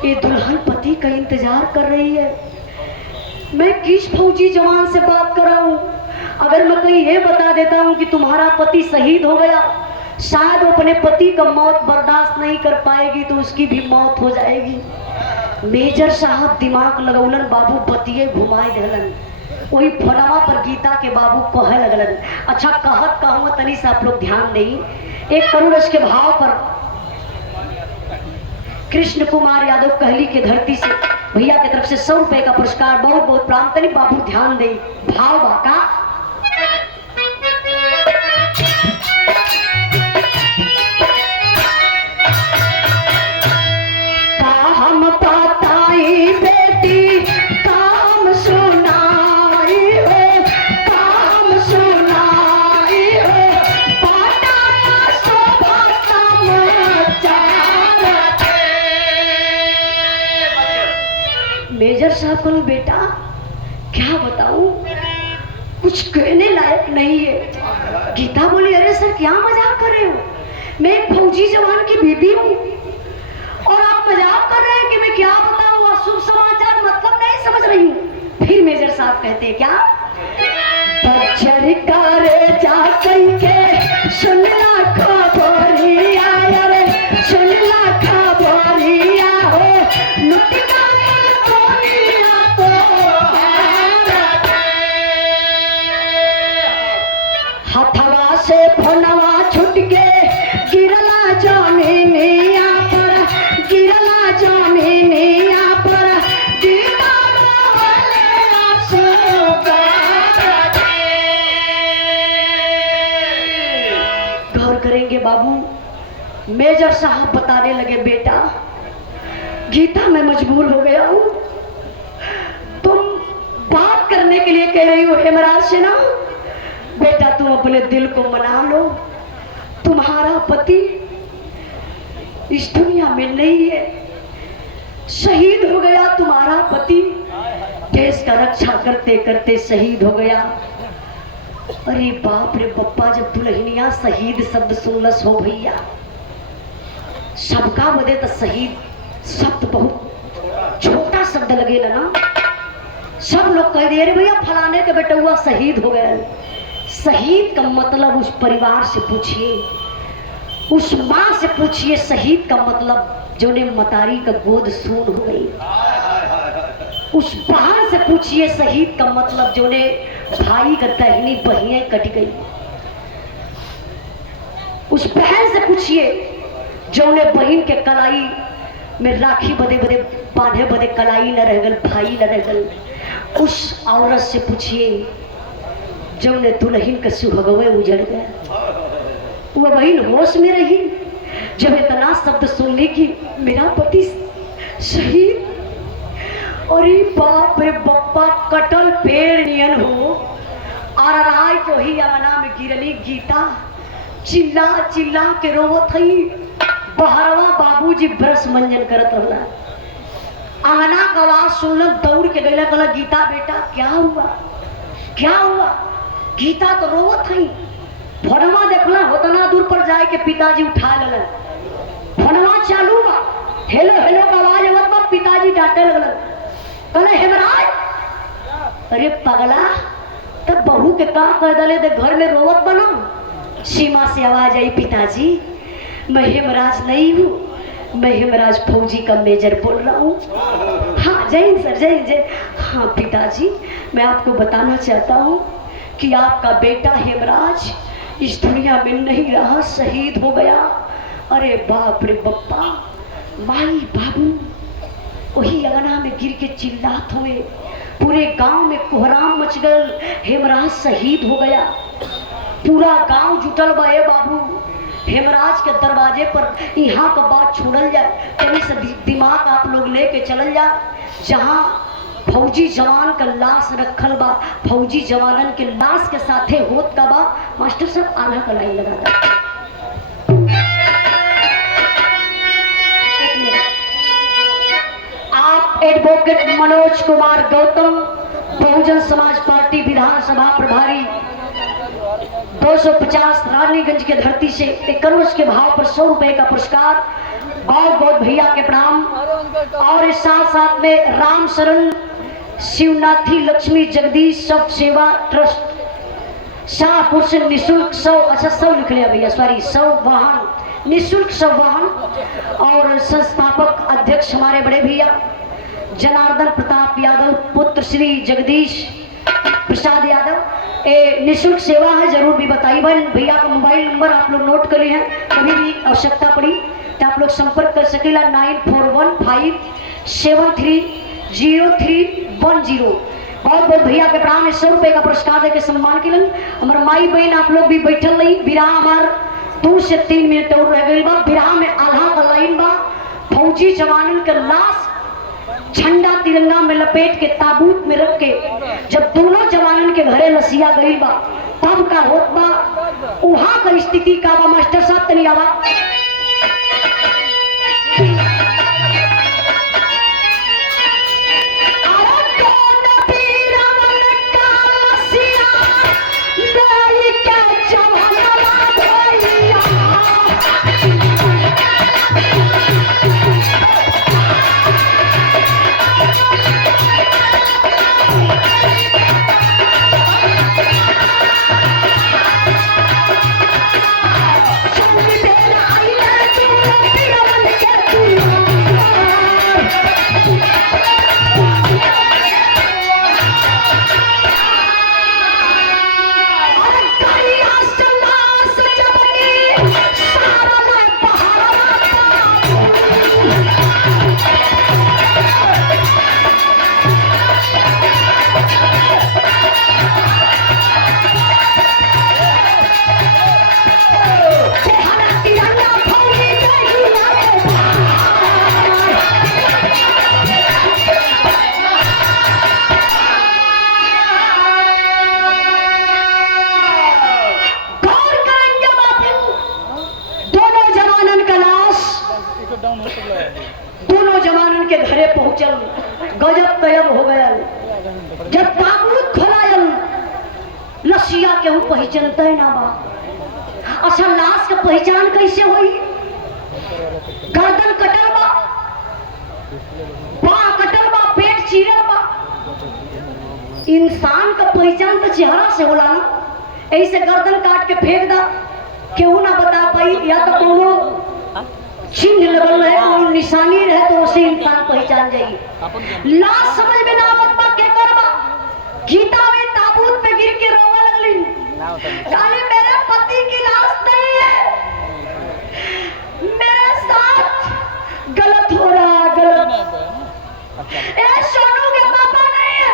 ये दुल्हन पति का इंतजार कर रही है, मैं किस फौजी जवान से बात कराऊं? अगर मैं कहीं ये बता देता हूं कि तुम्हारा पति शहीद हो गया, शायद वो अपने पति का मौत बर्दाश्त नहीं कर पाएगी तो उसकी भी मौत हो जाएगी। मेजर साहब दिमाग लगौलन, बाबू बतिये घुमाए देलन, वही फोनवा पर गीता के बाबू कहे लगलन। अच्छा कहत कहूँ तनी से आप लोग ध्यान दें, एक करुण के भाव पर कृष्ण कुमार यादव कहली के धरती से भैया की तरफ से 100 रुपए का पुरस्कार, बहुत बहुत प्राण। तनी बाबू ध्यान दे भाव बाका। काम पाताई बेटी काम सुनाई हो, काम सुनाई हो, पाताया शोभा समाचार। मेजर साहब को बेटा क्या बताऊं, कुछ कहने लायक नहीं है। गीता बोली अरे सर क्या मजाक कर रहे हो, मैं एक फौजी जवान की बीबी हूँ और आप मजाक कर रहे हैं कि मैं क्या बताऊं, अशुभ समाचार मतलब नहीं समझ रही हूँ। फिर मेजर साहब कहते हैं क्या, बच्चर करे जा के सुनला खबरिया रे, सुनला खबरिया हो, नुटिका हथवा से फोनवा छुट के गिरला जमीनिया पर, गिरला जमीनिया पर, गौर करेंगे बाबू। मेजर साहब बताने लगे बेटा गीता मैं मजबूर हो गया हूँ, तुम बात करने के लिए कह रही हो हेमराज से ना, बेटा तुम अपने दिल को मना लो, तुम्हारा पति इस दुनिया में नहीं है, शहीद हो गया तुम्हारा पति, देश का रक्षा करते करते शहीद हो गया। अरे बाप रे बप्पा, जब दुल्हनिया शहीद शब्द सुनलस हो भैया, सबका बदे तो शहीद शब्द बहुत छोटा शब्द लगेला ना। सब लोग कह दे रहे भैया फलाने के बेटा हुआ शहीद हो गया। शहीद का मतलब उस परिवार से पूछिए, उस माँ से पूछिए शहीद का मतलब जो ने मतारी का गोद सून हो गई। उस बहन से पूछिए शहीद का मतलब जो ने भाई का दहनी बहियां कट गई। उस बहन से पूछिए जो ने बहन के कलाई में राखी बदे बदे बांधे बदे कलाई न रह गल, भाई न रह गल। उस औरत से पूछिए जो ने दुल्हन के सुहागवे उजड़ गया। वो बहन होश में रही जब इतना शब्द सुनने की मेरा पति शहीद। अरे बाप रे बप्पा, कटल पेड़ नियन हो और राय को ही अंगना में गिरली गीता, चिल्ला चिल्ला के रोवत हई। बहरवा बाबूजी ब्रश मंजन करत रहला, अंगना का आवाज सुनल, दौड़ के गईला, कहला गीता बेटा क्या हुआ क्या हुआ। गीता तो रोवत हई। फोनवा देखला, उतना दूर पर जाए के पिताजी उठा लेलन। फोनवा चालू बा, हेलो हेलो का आवाज आवत बा, पिताजी डांटे लगलन, कहले हेमराज अरे पगला, तब बहू के का कह दले दे घर में रोवत बना। सीमा से आवाज आई, पिताजी मैं हेमराज नहीं हूँ, मैं हेमराज फौजी का मेजर बोल रहा हूँ। हाँ जय हिंद सर, जय हिंद जय। हाँ पिताजी, मैं आपको बताना चाहता हूँ कि आपका बेटा हेमराज इस दुनिया में नहीं रहा, शहीद हो गया। अरे बाप रे बप्पा, माई बाबू वही अंगना में गिर के चिल्लात हुए। पूरे गांव में कोहराम मच गल, हेमराज शहीद हो गया। पूरा गांव जुटल बा। ए बाबू, हेमराज के दरवाजे पर यहाँ का बात छोड़ल जाए, कहीं से दिमाग आप लोग लेके चलल जा, जहाँ फौजी जवान का लाश रखल बा, फौजी जवानन के लाश के साथे होत का बा। मास्टर साहब आधा का लाइन लगा था। आप एडवोकेट मनोज कुमार गौतम, बहुजन समाज पार्टी विधानसभा प्रभारी, 250 रानीगंज के धरती से 51 वर्ष के भाव पर 100 रुपए का पुरस्कार। बहुत बहुत भैया के प्रणाम। और इस साथ साथ में राम शरण शिवनाथी लक्ष्मी जगदीश सब सेवा ट्रस्ट शाहपुर से निःशुल्क 100, अच्छा 100 लिख लिया भैया, सॉरी 100 वाहन, निःशुल्क 100 वाहन। और संस्थापक अध्यक्ष हमारे बड़े भैया जनार्दन प्रताप यादव, पुत्र श्री जगदीश प्रसाद यादव। निःशुल्क सेवा है, जरूर भी बताइए। भैया का मोबाइल नंबर आप लोग नोट कर लिए हैं, कभी भी आवश्यकता पड़ी तो आप लोग संपर्क कर सकेला 9415730310। बहुत बहुत भैया के प्राण 100 रुपए का पुरस्कार देकर सम्मान किलन। हमारे माई बहन आप लोग भी बैठल रही। विराह हमार 2 से 3 मिनट और रह गई बा। विराह में आधा का लाइन बा, फौजी जवानन के लाश झंडा तिरंगा में लपेट के ताबूत में रख के जब दोनों जवानन के घरे लसिया गई बा, तब का होत बा, वहां का स्थिति का बा। मास्टर साहब तनी आवाज। दोनों जवानन के घरे पहुंचल, गजब तयब हो गया। जब ताबूत खोलायल, लसिया के हूँ पहचानते ना बा। अच्छा लाश का पहचान कैसे हुई? गर्दन कटल बा, बाह कटल बा, पेट चीरल बा। इंसान का पहचान तो चेहरा से होला ना, ऐसे गर्दन काट के फेंक दा, केहू ना बता पाई। या तो कोनो चिन्ह लगल रहे, कोई निशानी रहे तो उसे इंसान पहचान जाइए। लाश समझ में ना आवत बा के करबा। गीता में ताबूत पे गिर के रोने लगली, काले मेरे पति की लाश नहीं है, मेरे साथ गलत हो रहा, गलत। ये सोनू के पापा नहीं है।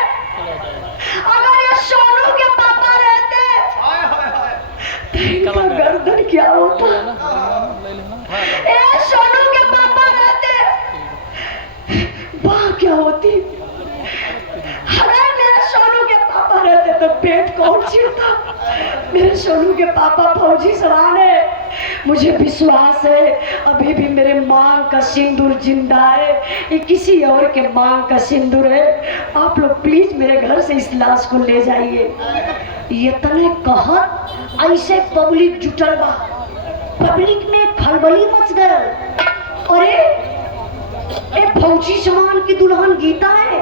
अगर ये सोनू के पापा रहते तो इनका गर्दन क्या होता? ए सोनू के पापा रहते वाह क्या होती। अगर मेरे सोनू के पापा रहते तो पेट कौन चीरता। मेरे सोनू के पापा फौजी सवार है। मुझे विश्वास है अभी भी मेरे मांग का सिंदूर जिंदा है, ये किसी और के मांग का सिंदूर है। आप लोग प्लीज मेरे घर से इस लाश को ले जाइए। ये तने कहत ऐसे पब्लिक जुटल बा, पब्लिक में खलबली मच गए। अरे ए फौजी समान की दुल्हन गीता है,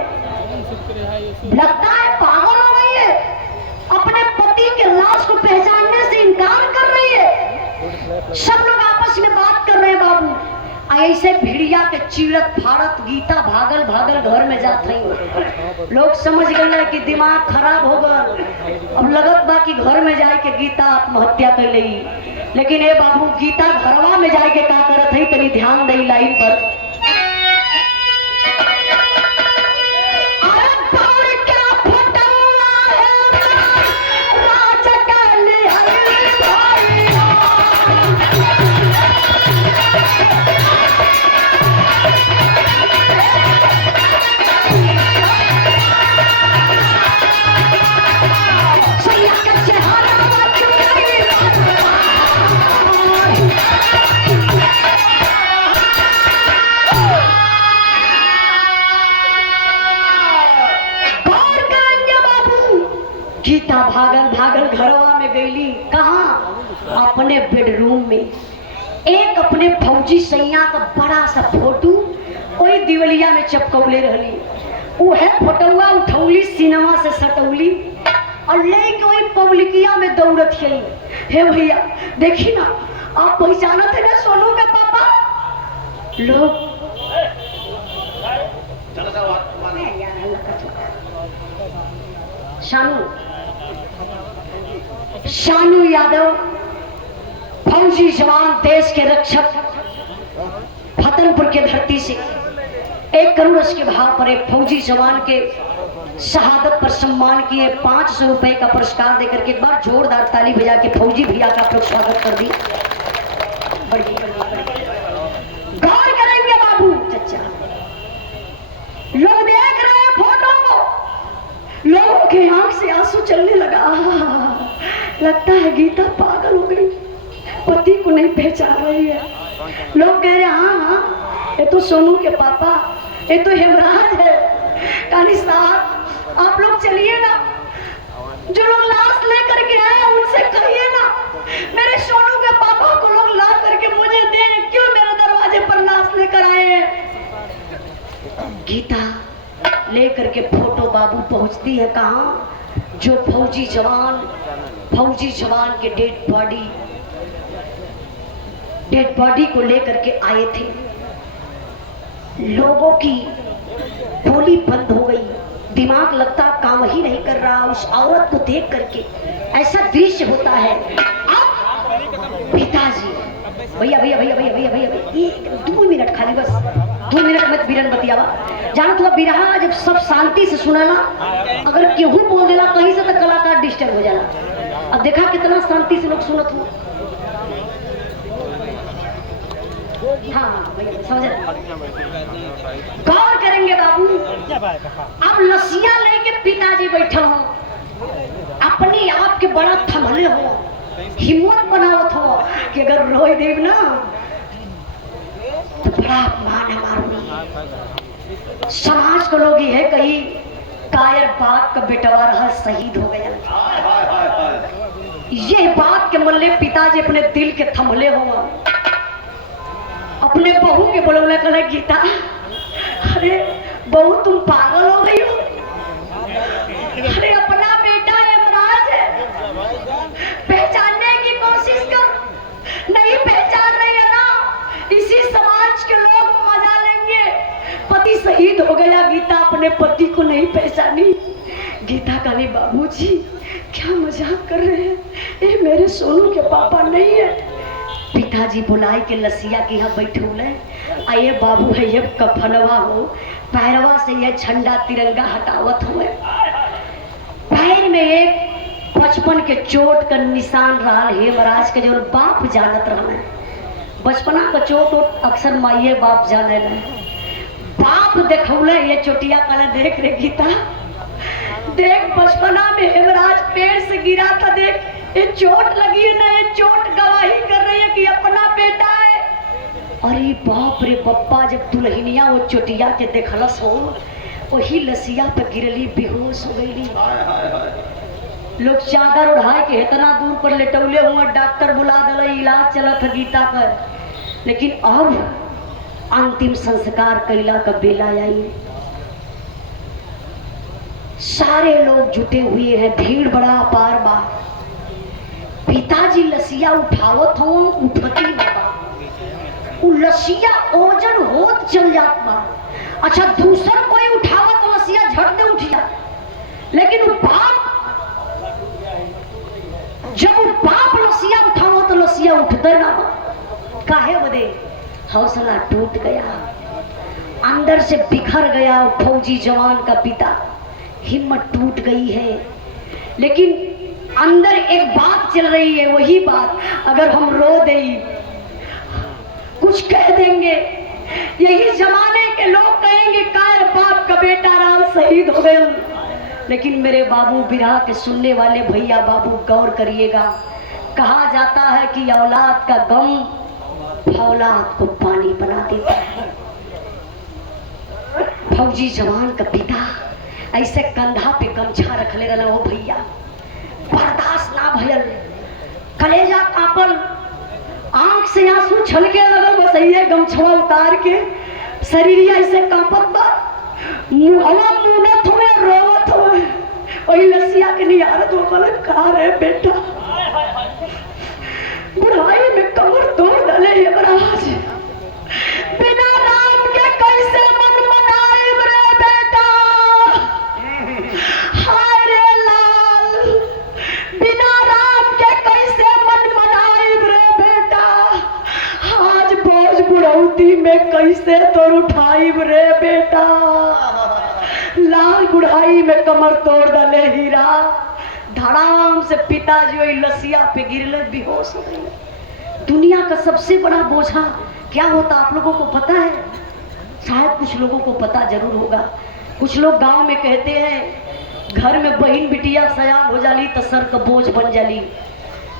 लगता है पागल हो गई है, अपने पति के लाश को पहचानने से इनकार कर रही है। सब लोग आपस में बात कर रहे हैं बाबू। ऐसे भिड़िया के चीरत फाड़त गीता भागल भागल घर में जात रही। लोग समझ गए कि दिमाग खराब हो गया। अब लगत बा कि घर में जाए के गीता आत्महत्या कर ली। लेकिन ए बाबू गीता घरवा में जाए के का करत है, तनी ध्यान दे लाइन पर। गीता भागल भागल घरवा में गईली। कहाँ? अपने बेडरूम में। एक अपने फौजी सैया का बड़ा सा फोटो वही दिवलिया में चपकौले रहली। वह फोटोवा उठौली, सिनेमा से सटौली और लेके वही पब्लिकिया में दौड़त है। हे भैया देखी ना, आप पहचानत है ना सोनू के पापा लोग। शानू यादव फौजी जवान, देश के रक्षक, फतेहपुर के धरती से 1 करोड़ के भाव पर एक फौजी जवान के शहादत पर सम्मान किए 500 रुपए का पुरस्कार देकर के एक बार जोरदार ताली बजा के फौजी भैया का आप लोग स्वागत कर दी। गौर करेंगे बाबू चचा, लोग देख रहे हैं फोटो को, लोगों के आंख से आंसू चलने लगा। लगता है गीता पागल हो गई, पति को नहीं पहचान रही है। लोग कह रहे हाँ हाँ ये तो सोनू के पापा, ये तो हेमराज है। काली साहब आप लोग चलिए ना, जो लोग लाश लेकर के आए उनसे कहिए ना मेरे सोनू के पापा को लोग ला करके मुझे दे, क्यों मेरे दरवाजे पर लाश लेकर आए हैं। गीता लेकर के फोटो बाबू पहुंचती है कहाँ? जो फौजी जवान के डेड बॉडी को लेकर के आए थे। लोगों की बोली बंद हो गई, दिमाग लगता काम ही नहीं कर रहा। उस औरत को देख करके ऐसा दृश्य होता है। अब पिताजी भैया भैया भैया भैया भैया भैया 2 मिनट खाली, बस 2 मिनट मत बीरन बतियावा। जान तो बिरहा जब सब शांति से सुनाला, अगर केहू बोल देला कहीं से तो कलाकार डिस्टर्ब हो जाला। अब देखा कितना शांति से लोग सुनत हो। हाँ भैया समझ, गौर करेंगे बाबू। अब लसिया लेके पिताजी बैठे हो, अपने आप के बड़ा थमले हो, हिम्मत बनावत हो कि अगर रोई देव ना तो बड़ा अपमान है मारूंगी। समाज को लोग ये है कहीं कायर बाप का बेटवा रहा शहीद हो गया। ये बात के मल्ले पिताजी अपने दिल के थमले हो, अपने बहू के बोलने कहे गीता अरे बहू तुम पागल हो गई हो। अरे अपना बेटा यमराज है, पहचानने की कोशिश कर, नहीं पहचान रही है ना, इसी समाज के लोग मजा लेंगे। पति शहीद हो गया, गीता अपने पति को नहीं पहचानी। गीता कही बाबूजी क्या मजाक कर रहे हैं, ये मेरे सोनू के पापा नहीं है। पिताजी बुलाए के लसिया के यहाँ बैठूले, आइए बाबू है ये कफनवा हो, पैरवा से ये झंडा तिरंगा हटावत हुए। पैर में एक 55 के चोट का निशान रहा है महाराज के, जो बाप जानत रहा। बचपना का चोट वोट अक्सर माइये बाप जाने लगे। बाप देखौले ये चोटिया कल देख रे गीता, देख बचपना में हेमराज पेड़ से गिरा था, देख ये चोट लगी है ना, ये चोट गवाही कर रही है कि अपना बेटा है। अरे बाप रे बप्पा, जब दुल्हनिया वो चोटिया के देखलस हो, वही लसिया पे गिरली, बेहोश हो गई। लोग चादर उड़ाए के इतना दूर पर लेटौले हुए, डॉक्टर बुला दिल, इलाज चलत है गीता कर। लेकिन अब अंतिम संस्कार कैला का बेला आई, सारे लोग जुटे हुए हैं, भीड़ बड़ा अपार बा। पिताजी लसिया उठावत हो, उठती बाबा, उ लसिया ओजन होत चल जात बा। अच्छा दूसर कोई उठावत तो लसिया झट दे उठ जा, लेकिन वो बाप, जब वो बाप लसिया उठावत तो लसिया उठते ना, काहे बदे? हौसला टूट गया, अंदर से बिखर गया फौजी जवान का पिता, हिम्मत टूट गई है। लेकिन अंदर एक बात चल रही है, वही बात, अगर हम रो दें, कुछ कह देंगे, यही जमाने के लोग कहेंगे कायर बाप का बेटा राम शहीद हो गए। लेकिन मेरे बाबू, बिरहा के सुनने वाले भैया बाबू, गौर करिएगा, कहा जाता है कि औलाद का गम औलाद को पानी बना देता है। फौजी जवान का पिता ऐसे कंधा पे गमछा रख ले रहा हो भैया, बर्दाश्त ना भयल, कलेजा कापल, आंख से आंसू छलके लगल, बस ये गमछवा उतार के शरीर ऐसे कांपत बा, मुहवा मुनत हुए, रोवत हुए, वही लसिया के निहारत हो, बोले कहा रे बेटा, बुढ़ाई में कमर तोड़ डाले यमराज, बिना राम के कैसे मन मनाए रे बेटा, हाय रे लाल, बिना राम के कैसे मन मनाए रे बेटा, आज बोझ बुढ़ौती में कैसे तोड़ उठाई रे बेटा। लाल बुढ़ाई में कमर तोड़ डाले हीरा, धड़ाम से पिताजी वही लसिया पे गिरले, बेहोश हो गए। दुनिया का सबसे बड़ा बोझा क्या होता आप लोगों को पता है? शायद कुछ लोगों को पता जरूर होगा। कुछ लोग गांव में कहते हैं घर में बहन बिटिया सयान हो जाली तो सर का बोझ बन जाली,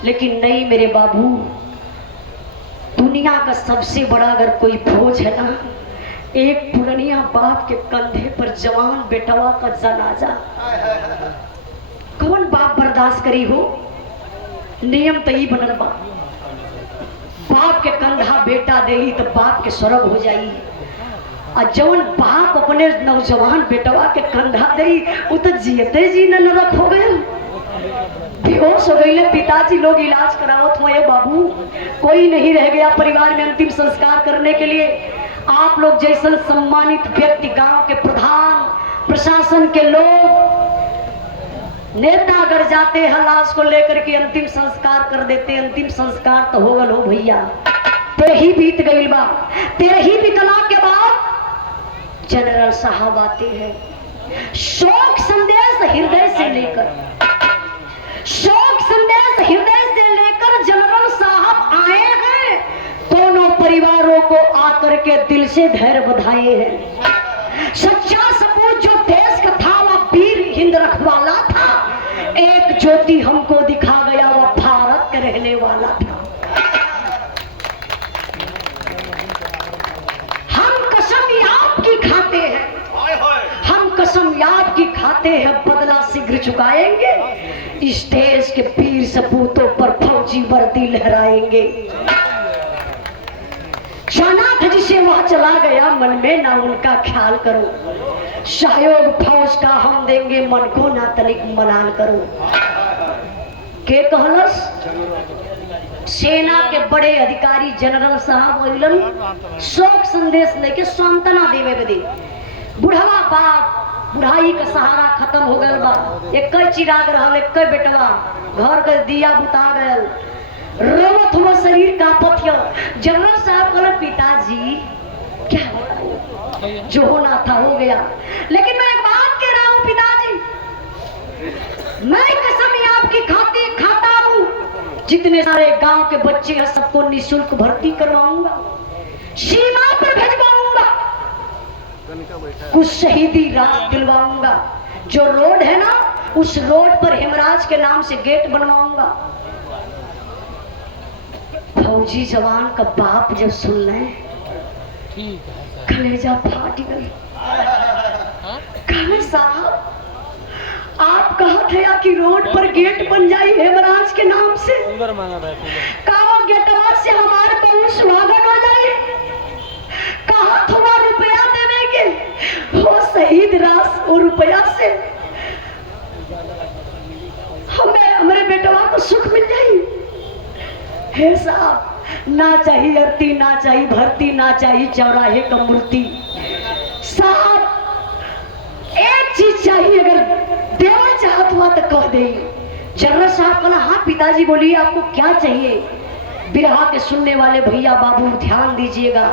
लेकिन नहीं मेरे बाबू, दुनिया का सबसे बड़ा अगर कोई बोझ है ना, एक पुरनिया बाप के कंधे पर जवान बेटवा का जनाजा। कौन बाप बर्दाश्त करी हो? नियम तो ही बनल बा, बाप के कंधा बेटा दे तो बाप के स्वर्ग हो जाई, और जवन बाप अपने नौजवान बेटवा के कंधा दे वो तो जियते जी न नरक हो गए, बेहोश हो गई। पिताजी लोग इलाज करावत हुए, बाबू कोई नहीं रह गया परिवार में अंतिम संस्कार करने के लिए। आप लोग जैसे सम्मानित व्यक्ति, गांव के प्रधान, प्रशासन के लोग, नेता अगर जाते हैं लाश को लेकर के अंतिम संस्कार कर देते, अंतिम संस्कार तो हो गल हो भैया, तेरे ही बीत गई बा, तेरे ही बितला के बाद जनरल साहब आते हैं, शोक संदेश हृदय से लेकर, शोक संदेश हृदय से लेकर जनरल साहब आए हैं, दोनों परिवारों को आकर के दिल से धैर्य बधाए हैं। सच्चा सपूत जो देश का था वह वीर हिंद रखवाला था, एक ज्योति हमको दिखा गया वह भारत के रहने वाला था। हम कसम याद की खाते हैं, हम कसम याद की खाते हैं, बदला शीघ्र चुकाएंगे, इस देश के वीर सपूतों पर फौजी वर्दी लहराएंगे। जाना था जिसे वह चला गया, मन में ना उनका ख्याल करो, सहयोग फौज का हम देंगे, मन को ना तनिक मलाल करो। के कहलस? सेना के बड़े अधिकारी जनरल साहब अइलन शोक संदेश लेके सांत्वना देवे बदे। बुढ़वा बाप, बुढ़ाई का सहारा खत्म हो गल बा, एक चिराग रहल, एक बेटवा, घर का दिया बुता गयल, रोवत हुआ शरीर कांपत हो। जनरल साहब कहले पिताजी क्या हुआ? जो होना था हो गया, लेकिन मैं एक बात कह रहा हूँ पिताजी, मैं कसम आपकी खाता हूँ, जितने सारे गांव के बच्चे हैं सबको निःशुल्क भर्ती करवाऊंगा, सीमा पर भिजवाऊंगा, कुछ शहीदी रात दिलवाऊंगा। जो रोड है ना उस रोड पर हेमराज के नाम से गेट बनवाऊंगा। फौजी जवान का बाप जब सुन ले कलेजा फाट गई। कहने साहब आप कहा थे कि रोड पर गेट बन जाई हेमराज के नाम से, कहा गेटवा से हमारे बहुत स्वागत हो जाए, कहा थोड़ा रुपया देने के वो शहीद रास और रुपया से हमें हमारे बेटवा को सुख मिल जाए। हे साहब ना चाहिए अर्थी, ना चाहिए भर्ती, ना चाहिए चौराहे का मूर्ति। साहब एक चीज चाहिए, अगर देना चाहत हुआ तो कह दे। जनरल साहब कहना हाँ पिताजी बोलिए आपको क्या चाहिए। बिरहा के सुनने वाले भैया बाबू ध्यान दीजिएगा,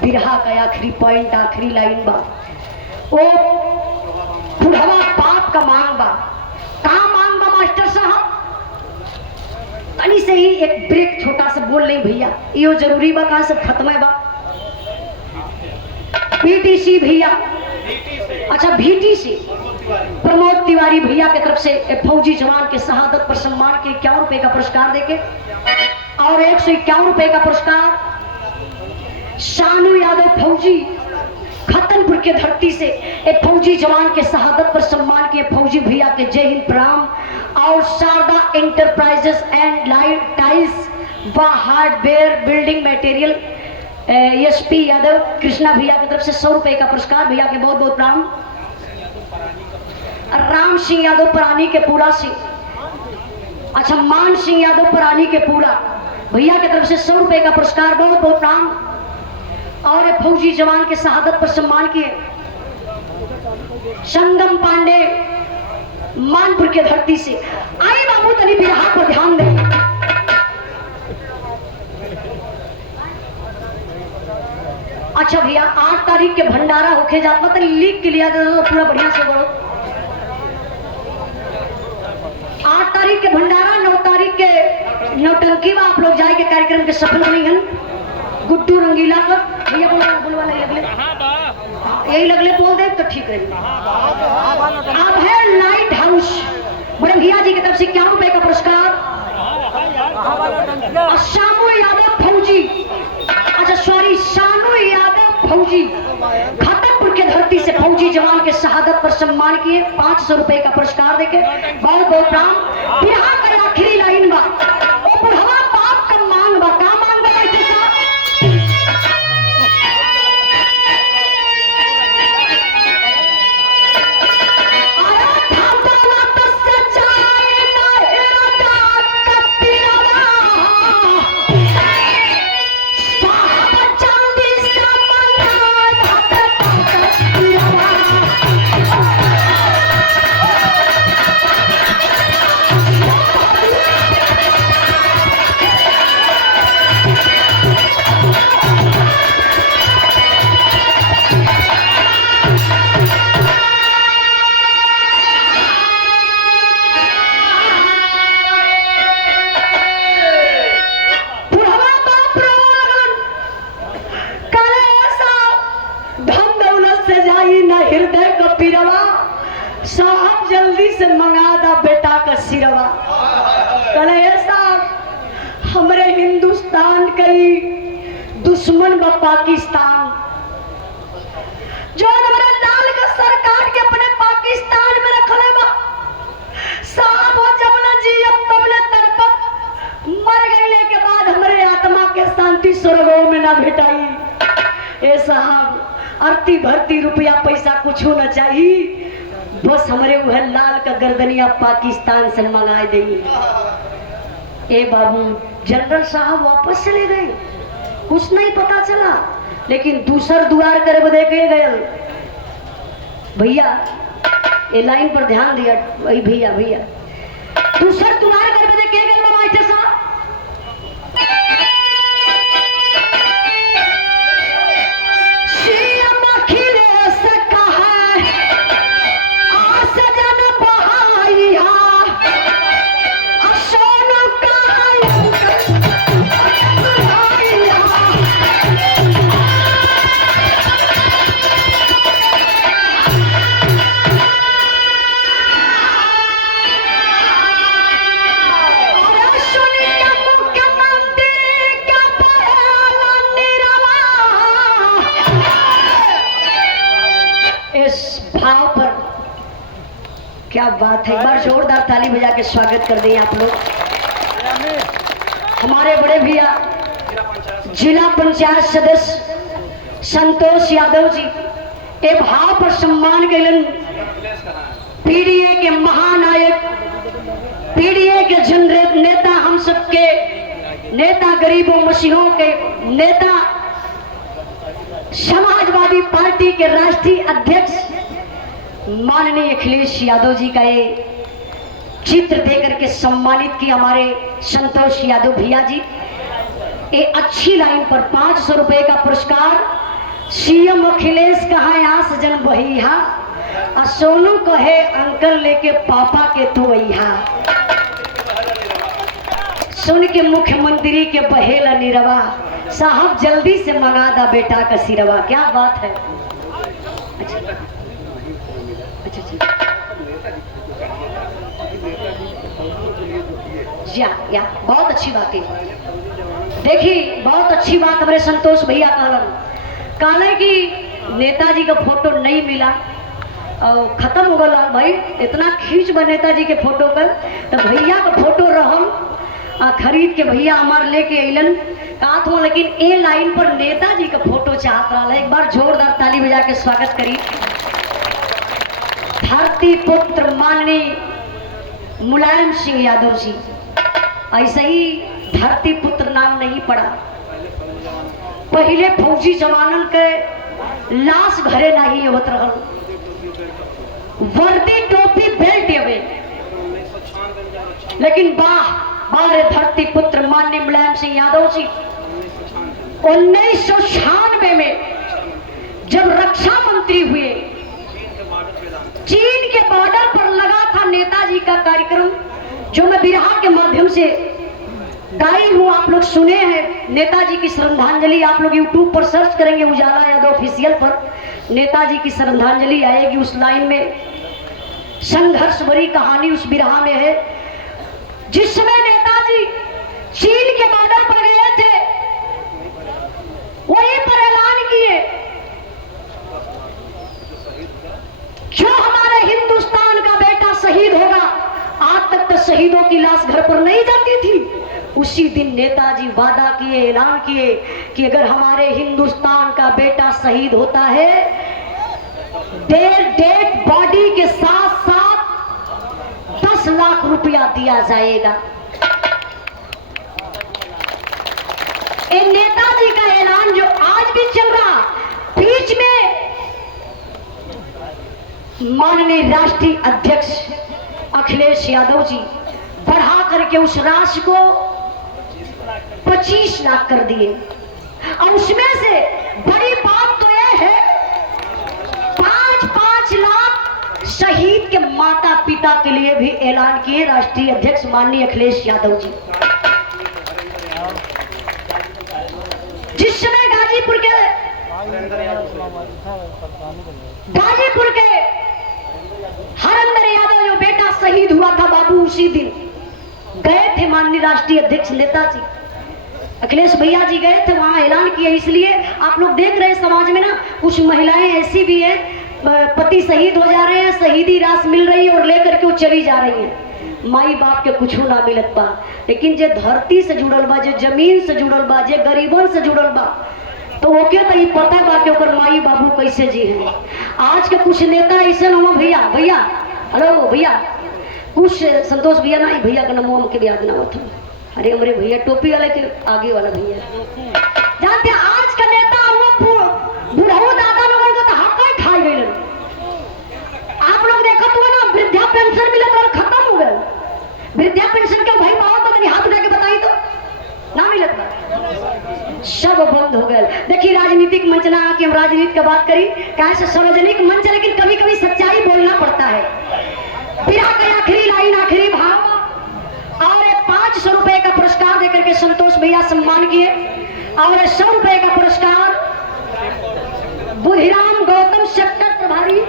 बिरहा का आखिरी पॉइंट आखिरी लाइन बा, वो बुढ़वा बाप का मांग बा। कहाँ मांग बा मास्टर साहब? तनी से ही एक ब्रेक छोटा सा बोल नहीं भैया, यो जरूरी बा, कहाँ सब खत्म है बा। पीटीसी भैया, अच्छा VTC प्रमोद तिवारी भैया की तरफ से एक फौजी जवान के शहादत पर सम्मान के 51 रुपए का पुरस्कार देके और 151 रुपए का पुरस्कार शानू यादव फौजी खतनपुर के धरती से एक फौजी जवान के शहादत पर सम्मान किए फौजी भैया के जय हिंद प्रणाम। और Sharda enterprises and light tiles व hardware building material SP Yadav Krishna भैया की तरफ से 100 रुपए का पुरस्कार, भैया के बहुत बहुत प्रणाम। राम सिंह यादव परानी के पूरा से, अच्छा मान सिंह यादव परानी के पूरा भैया की तरफ से 100 रुपए का पुरस्कार, बहुत बहुत प्रणाम। और एक फौजी जवान के शहादत पर सम्मान किए संगम पांडे मानपुर के धरती से। आइए बाबू तनी बिरहा पर ध्यान दें। अच्छा भैया 8 तारीख के भंडारा होके जाता तो लिख के लिया तो पूरा बढ़िया से बढ़ो। 8 तारीख के भंडारा, 9 तारीख के नौटंकी में आप लोग जाए के कार्यक्रम के सफल नहीं हैं। गुड्डू रंगीला का भैया बोलवा नहीं लगले, यही लगले बोल दे तो ठीक रहे। अब है लाइट हाउस, बड़े भैया जी की तरफ से 51 रुपए का पुरस्कार। शानू यादव फौजी, अच्छा सॉरी शानू यादव फौजी खतनपुर के धरती से फौजी जवान के शहादत पर सम्मान किए 500 रुपए का पुरस्कार देके बहुत बहुत प्रणाम। बिरहा का आखिरी लाइन बा, ओ बुढ़वा बाप का मांग बा, का मांग बा बैठे साहब? हृदय का पिरवा साहब जल्दी से मंगा दा बेटा का सिरवा। कहे साहब हमरे हिंदुस्तान कई दुश्मन व पाकिस्तान, जो हमारे लाल का सर काट के अपने पाकिस्तान में रखले बा साहब, वो जब न जी अब तब न तड़पत मर गए के बाद हमारे आत्मा के शांति स्वर्गों में ना भेटाई। ए साहब अर्थी भर्ती रुपया पैसा कुछ न चाहिए, बस हमारे वह लाल का गर्दनिया पाकिस्तान से मंगा देंगे। ए बाबू जनरल साहब वापस चले गए, कुछ नहीं पता चला, लेकिन दूसर द्वार करे बदे गए। भैया ये लाइन पर ध्यान दिया भैया, भैया दूसर द्वार करे बदे के गए मास्टर साहब? सोनू कहा भाव पर। क्या बात है, एक बार जोरदार ताली बजा के स्वागत कर दें आप लोग। हमारे बड़े भैया जिला पंचायत सदस्य संतोष यादव जी ए भाव पर सम्मान कैलन। पीडीए के महानायक, पीडीए के जनरेट नेता, हम सबके नेता, गरीबों मसीहों के नेता, समाजवादी पार्टी के राष्ट्रीय अध्यक्ष माननीय अखिलेश यादव जी का ये चित्र देकर के सम्मानित किया हमारे संतोष यादव भैया जी। ये अच्छी लाइन पर 500 रुपए का पुरस्कार। सीएम अखिलेश कहा यहाँ सजन बहिया, और सोनू कहे अंकल लेके पापा के तू अइहा। सुन के मुख्यमंत्री के बहेला निरवा, साहब जल्दी से मंगा दा बेटा का सिरवा। क्या बात है। या बहुत अच्छी बात है। देखिए बहुत अच्छी बात हमारे संतोष भैया काले की नेताजी का फोटो नहीं मिला और खत्म हो गया भाई। इतना खींच बा नेताजी के फोटो कर, तो भैया का फोटो रहल खरीद के भैया हमारे लेके अलन कहा था, लेकिन ए लाइन पर नेताजी का फोटो चाहत रहा। एक बार जोरदार ताली बजा के स्वागत करी। धरती पुत्र माननीय मुलायम सिंह यादव जी, ऐसे ही धरती पुत्र नाम नहीं पड़ा। पहले फौजी जवानन के लाश घरे नहीं होत रहल, वर्दी टोपी बेल्ट अवे, लेकिन बारे धरती पुत्र माननीय मुलायम सिंह यादव जी 1996 में जब रक्षा मंत्री हुए, चीन के बॉर्डर पर लगा था नेताजी का कार्यक्रम, जो मैं बिरहा के माध्यम से गाई हूँ। आप लोग सुने हैं नेताजी की श्रद्धांजलि। आप लोग यूट्यूब पर सर्च करेंगे उजाला यादव ऑफिशियल पर, नेताजी की श्रद्धांजलि आएगी। उस लाइन में संघर्ष भरी कहानी उस बिरहा में है। जिस समय नेताजी चीन के बॉर्डर पर गए थे, वहीं पर ऐलान किए जो हमारे हिंदुस्तान का बेटा शहीद होगा। आज तक तो शहीदों की लाश घर पर नहीं जाती थी। उसी दिन नेताजी वादा किए, ऐलान किए कि अगर हमारे हिंदुस्तान का बेटा शहीद होता है, डेड बॉडी के साथ साथ 10 लाख रुपया दिया जाएगा। ये नेताजी का ऐलान जो आज भी चल रहा, बीच में माननीय राष्ट्रीय अध्यक्ष अखिलेश यादव जी बढ़ा करके उस राशि को 25 लाख कर दिए। और उसमें से बड़ी बात तो यह है 5-5 लाख शहीद के माता पिता के लिए भी ऐलान किए राष्ट्रीय अध्यक्ष माननीय अखिलेश यादव जी। जिस समय गाजीपुर के हरिंदर यादव जो बेटा शहीद हुआ था बाबू, उसी दिन गए थे माननीय राष्ट्रीय अध्यक्ष नेताजी अखिलेश भैया जी गए थे, वहां ऐलान किया। इसलिए आप लोग देख रहे हैं समाज में ना कुछ महिलाएं ऐसी भी है, पति शहीद हो जा रहे हैं, शहीदी राशि मिल रही है और लेकर के वो चली जा रही है। माई बाप के कुछ ना मिलत बा, लेकिन जे धरती से जुड़ल बा, जे जमीन से जुड़ल बा, जे गरीबन से जुड़ल बा, तो ओके तो ये पता बा कि ओकर माई बाबू कैसे जी हैं। आज के कुछ नेता ऐसे हो भैया हेलो भैया, कुछ संतोष भैया ना, भैया का नाम हमके भी याद ना होता। अरे हमारे भैया टोपी वाले के आगे वाला भैया, जानते हैं आज का नेता वो बुढ़ाऊ दादा लोगों को तो हाथ ही खाई गए। आप लोग देखो तो ना वृद्धा पेंशन मिला तो खत्म हो गया। वृद्धा पेंशन के भाई बाबा तो हाथ उठा के बताई तो ना मिलत बा, सब बंद हो गए। देखिए राजनीतिक मंच ना आके हम राजनीति की बात करी, कैसे सार्वजनिक मंच, लेकिन कभी कभी सच्चाई बोलना पड़ता है। बिरहा का आखिरी लाइन, आखिरी भाव और 500 रुपए का पुरस्कार देकर के संतोष भैया सम्मान किए। और 100 रुपए का पुरस्कार बुधिराम गौतम सेक्टर प्रभारी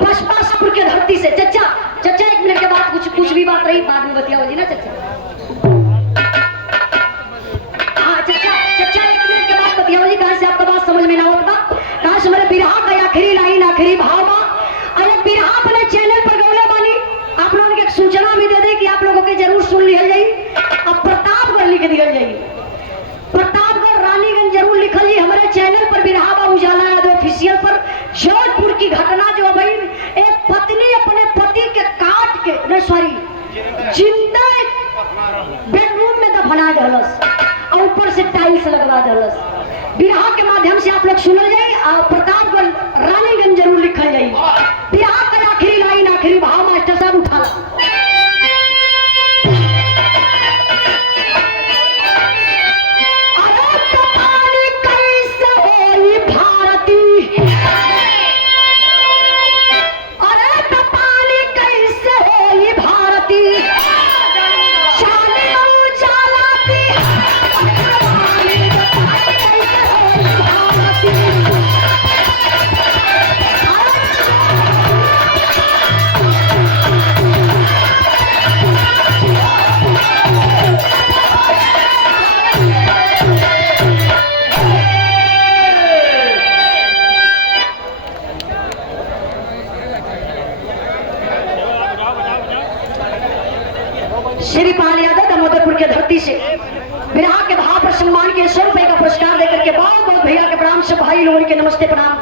पशपाशापुर के धरती से। चचा 1 मिनट के बाद कुछ भी बात रही बाद में बतिया होगी ना चचा। हाँ चचा 1 मिनट के बाद बतिया होगी, कहाँ से आपका बात समझ में ना होता। बना दहलस और ऊपर से टाइल्स लगवा दहलस। बिरहा के माध्यम से आप लोग सुनल जाए और प्रतापगढ़ रानीगंज जरूर लिखल जाए। बिरहा का आखिरी लाइन आखिरी भाव मास्टर साहब उठा ला। अरे कपाली कैसे होई भारती, अरे कपाली कैसे होई भारती, चाले उजाला की कपाली कैसे होई भारती। श्रीपाल यादव दामोदरपुर के धरती से बिरहा के भाव पर सम्मान के 100 रुपए का पुरस्कार देकर के बहुत बहुत भैया के प्रणाम से भाई लोगों के नमस्ते प्रणाम।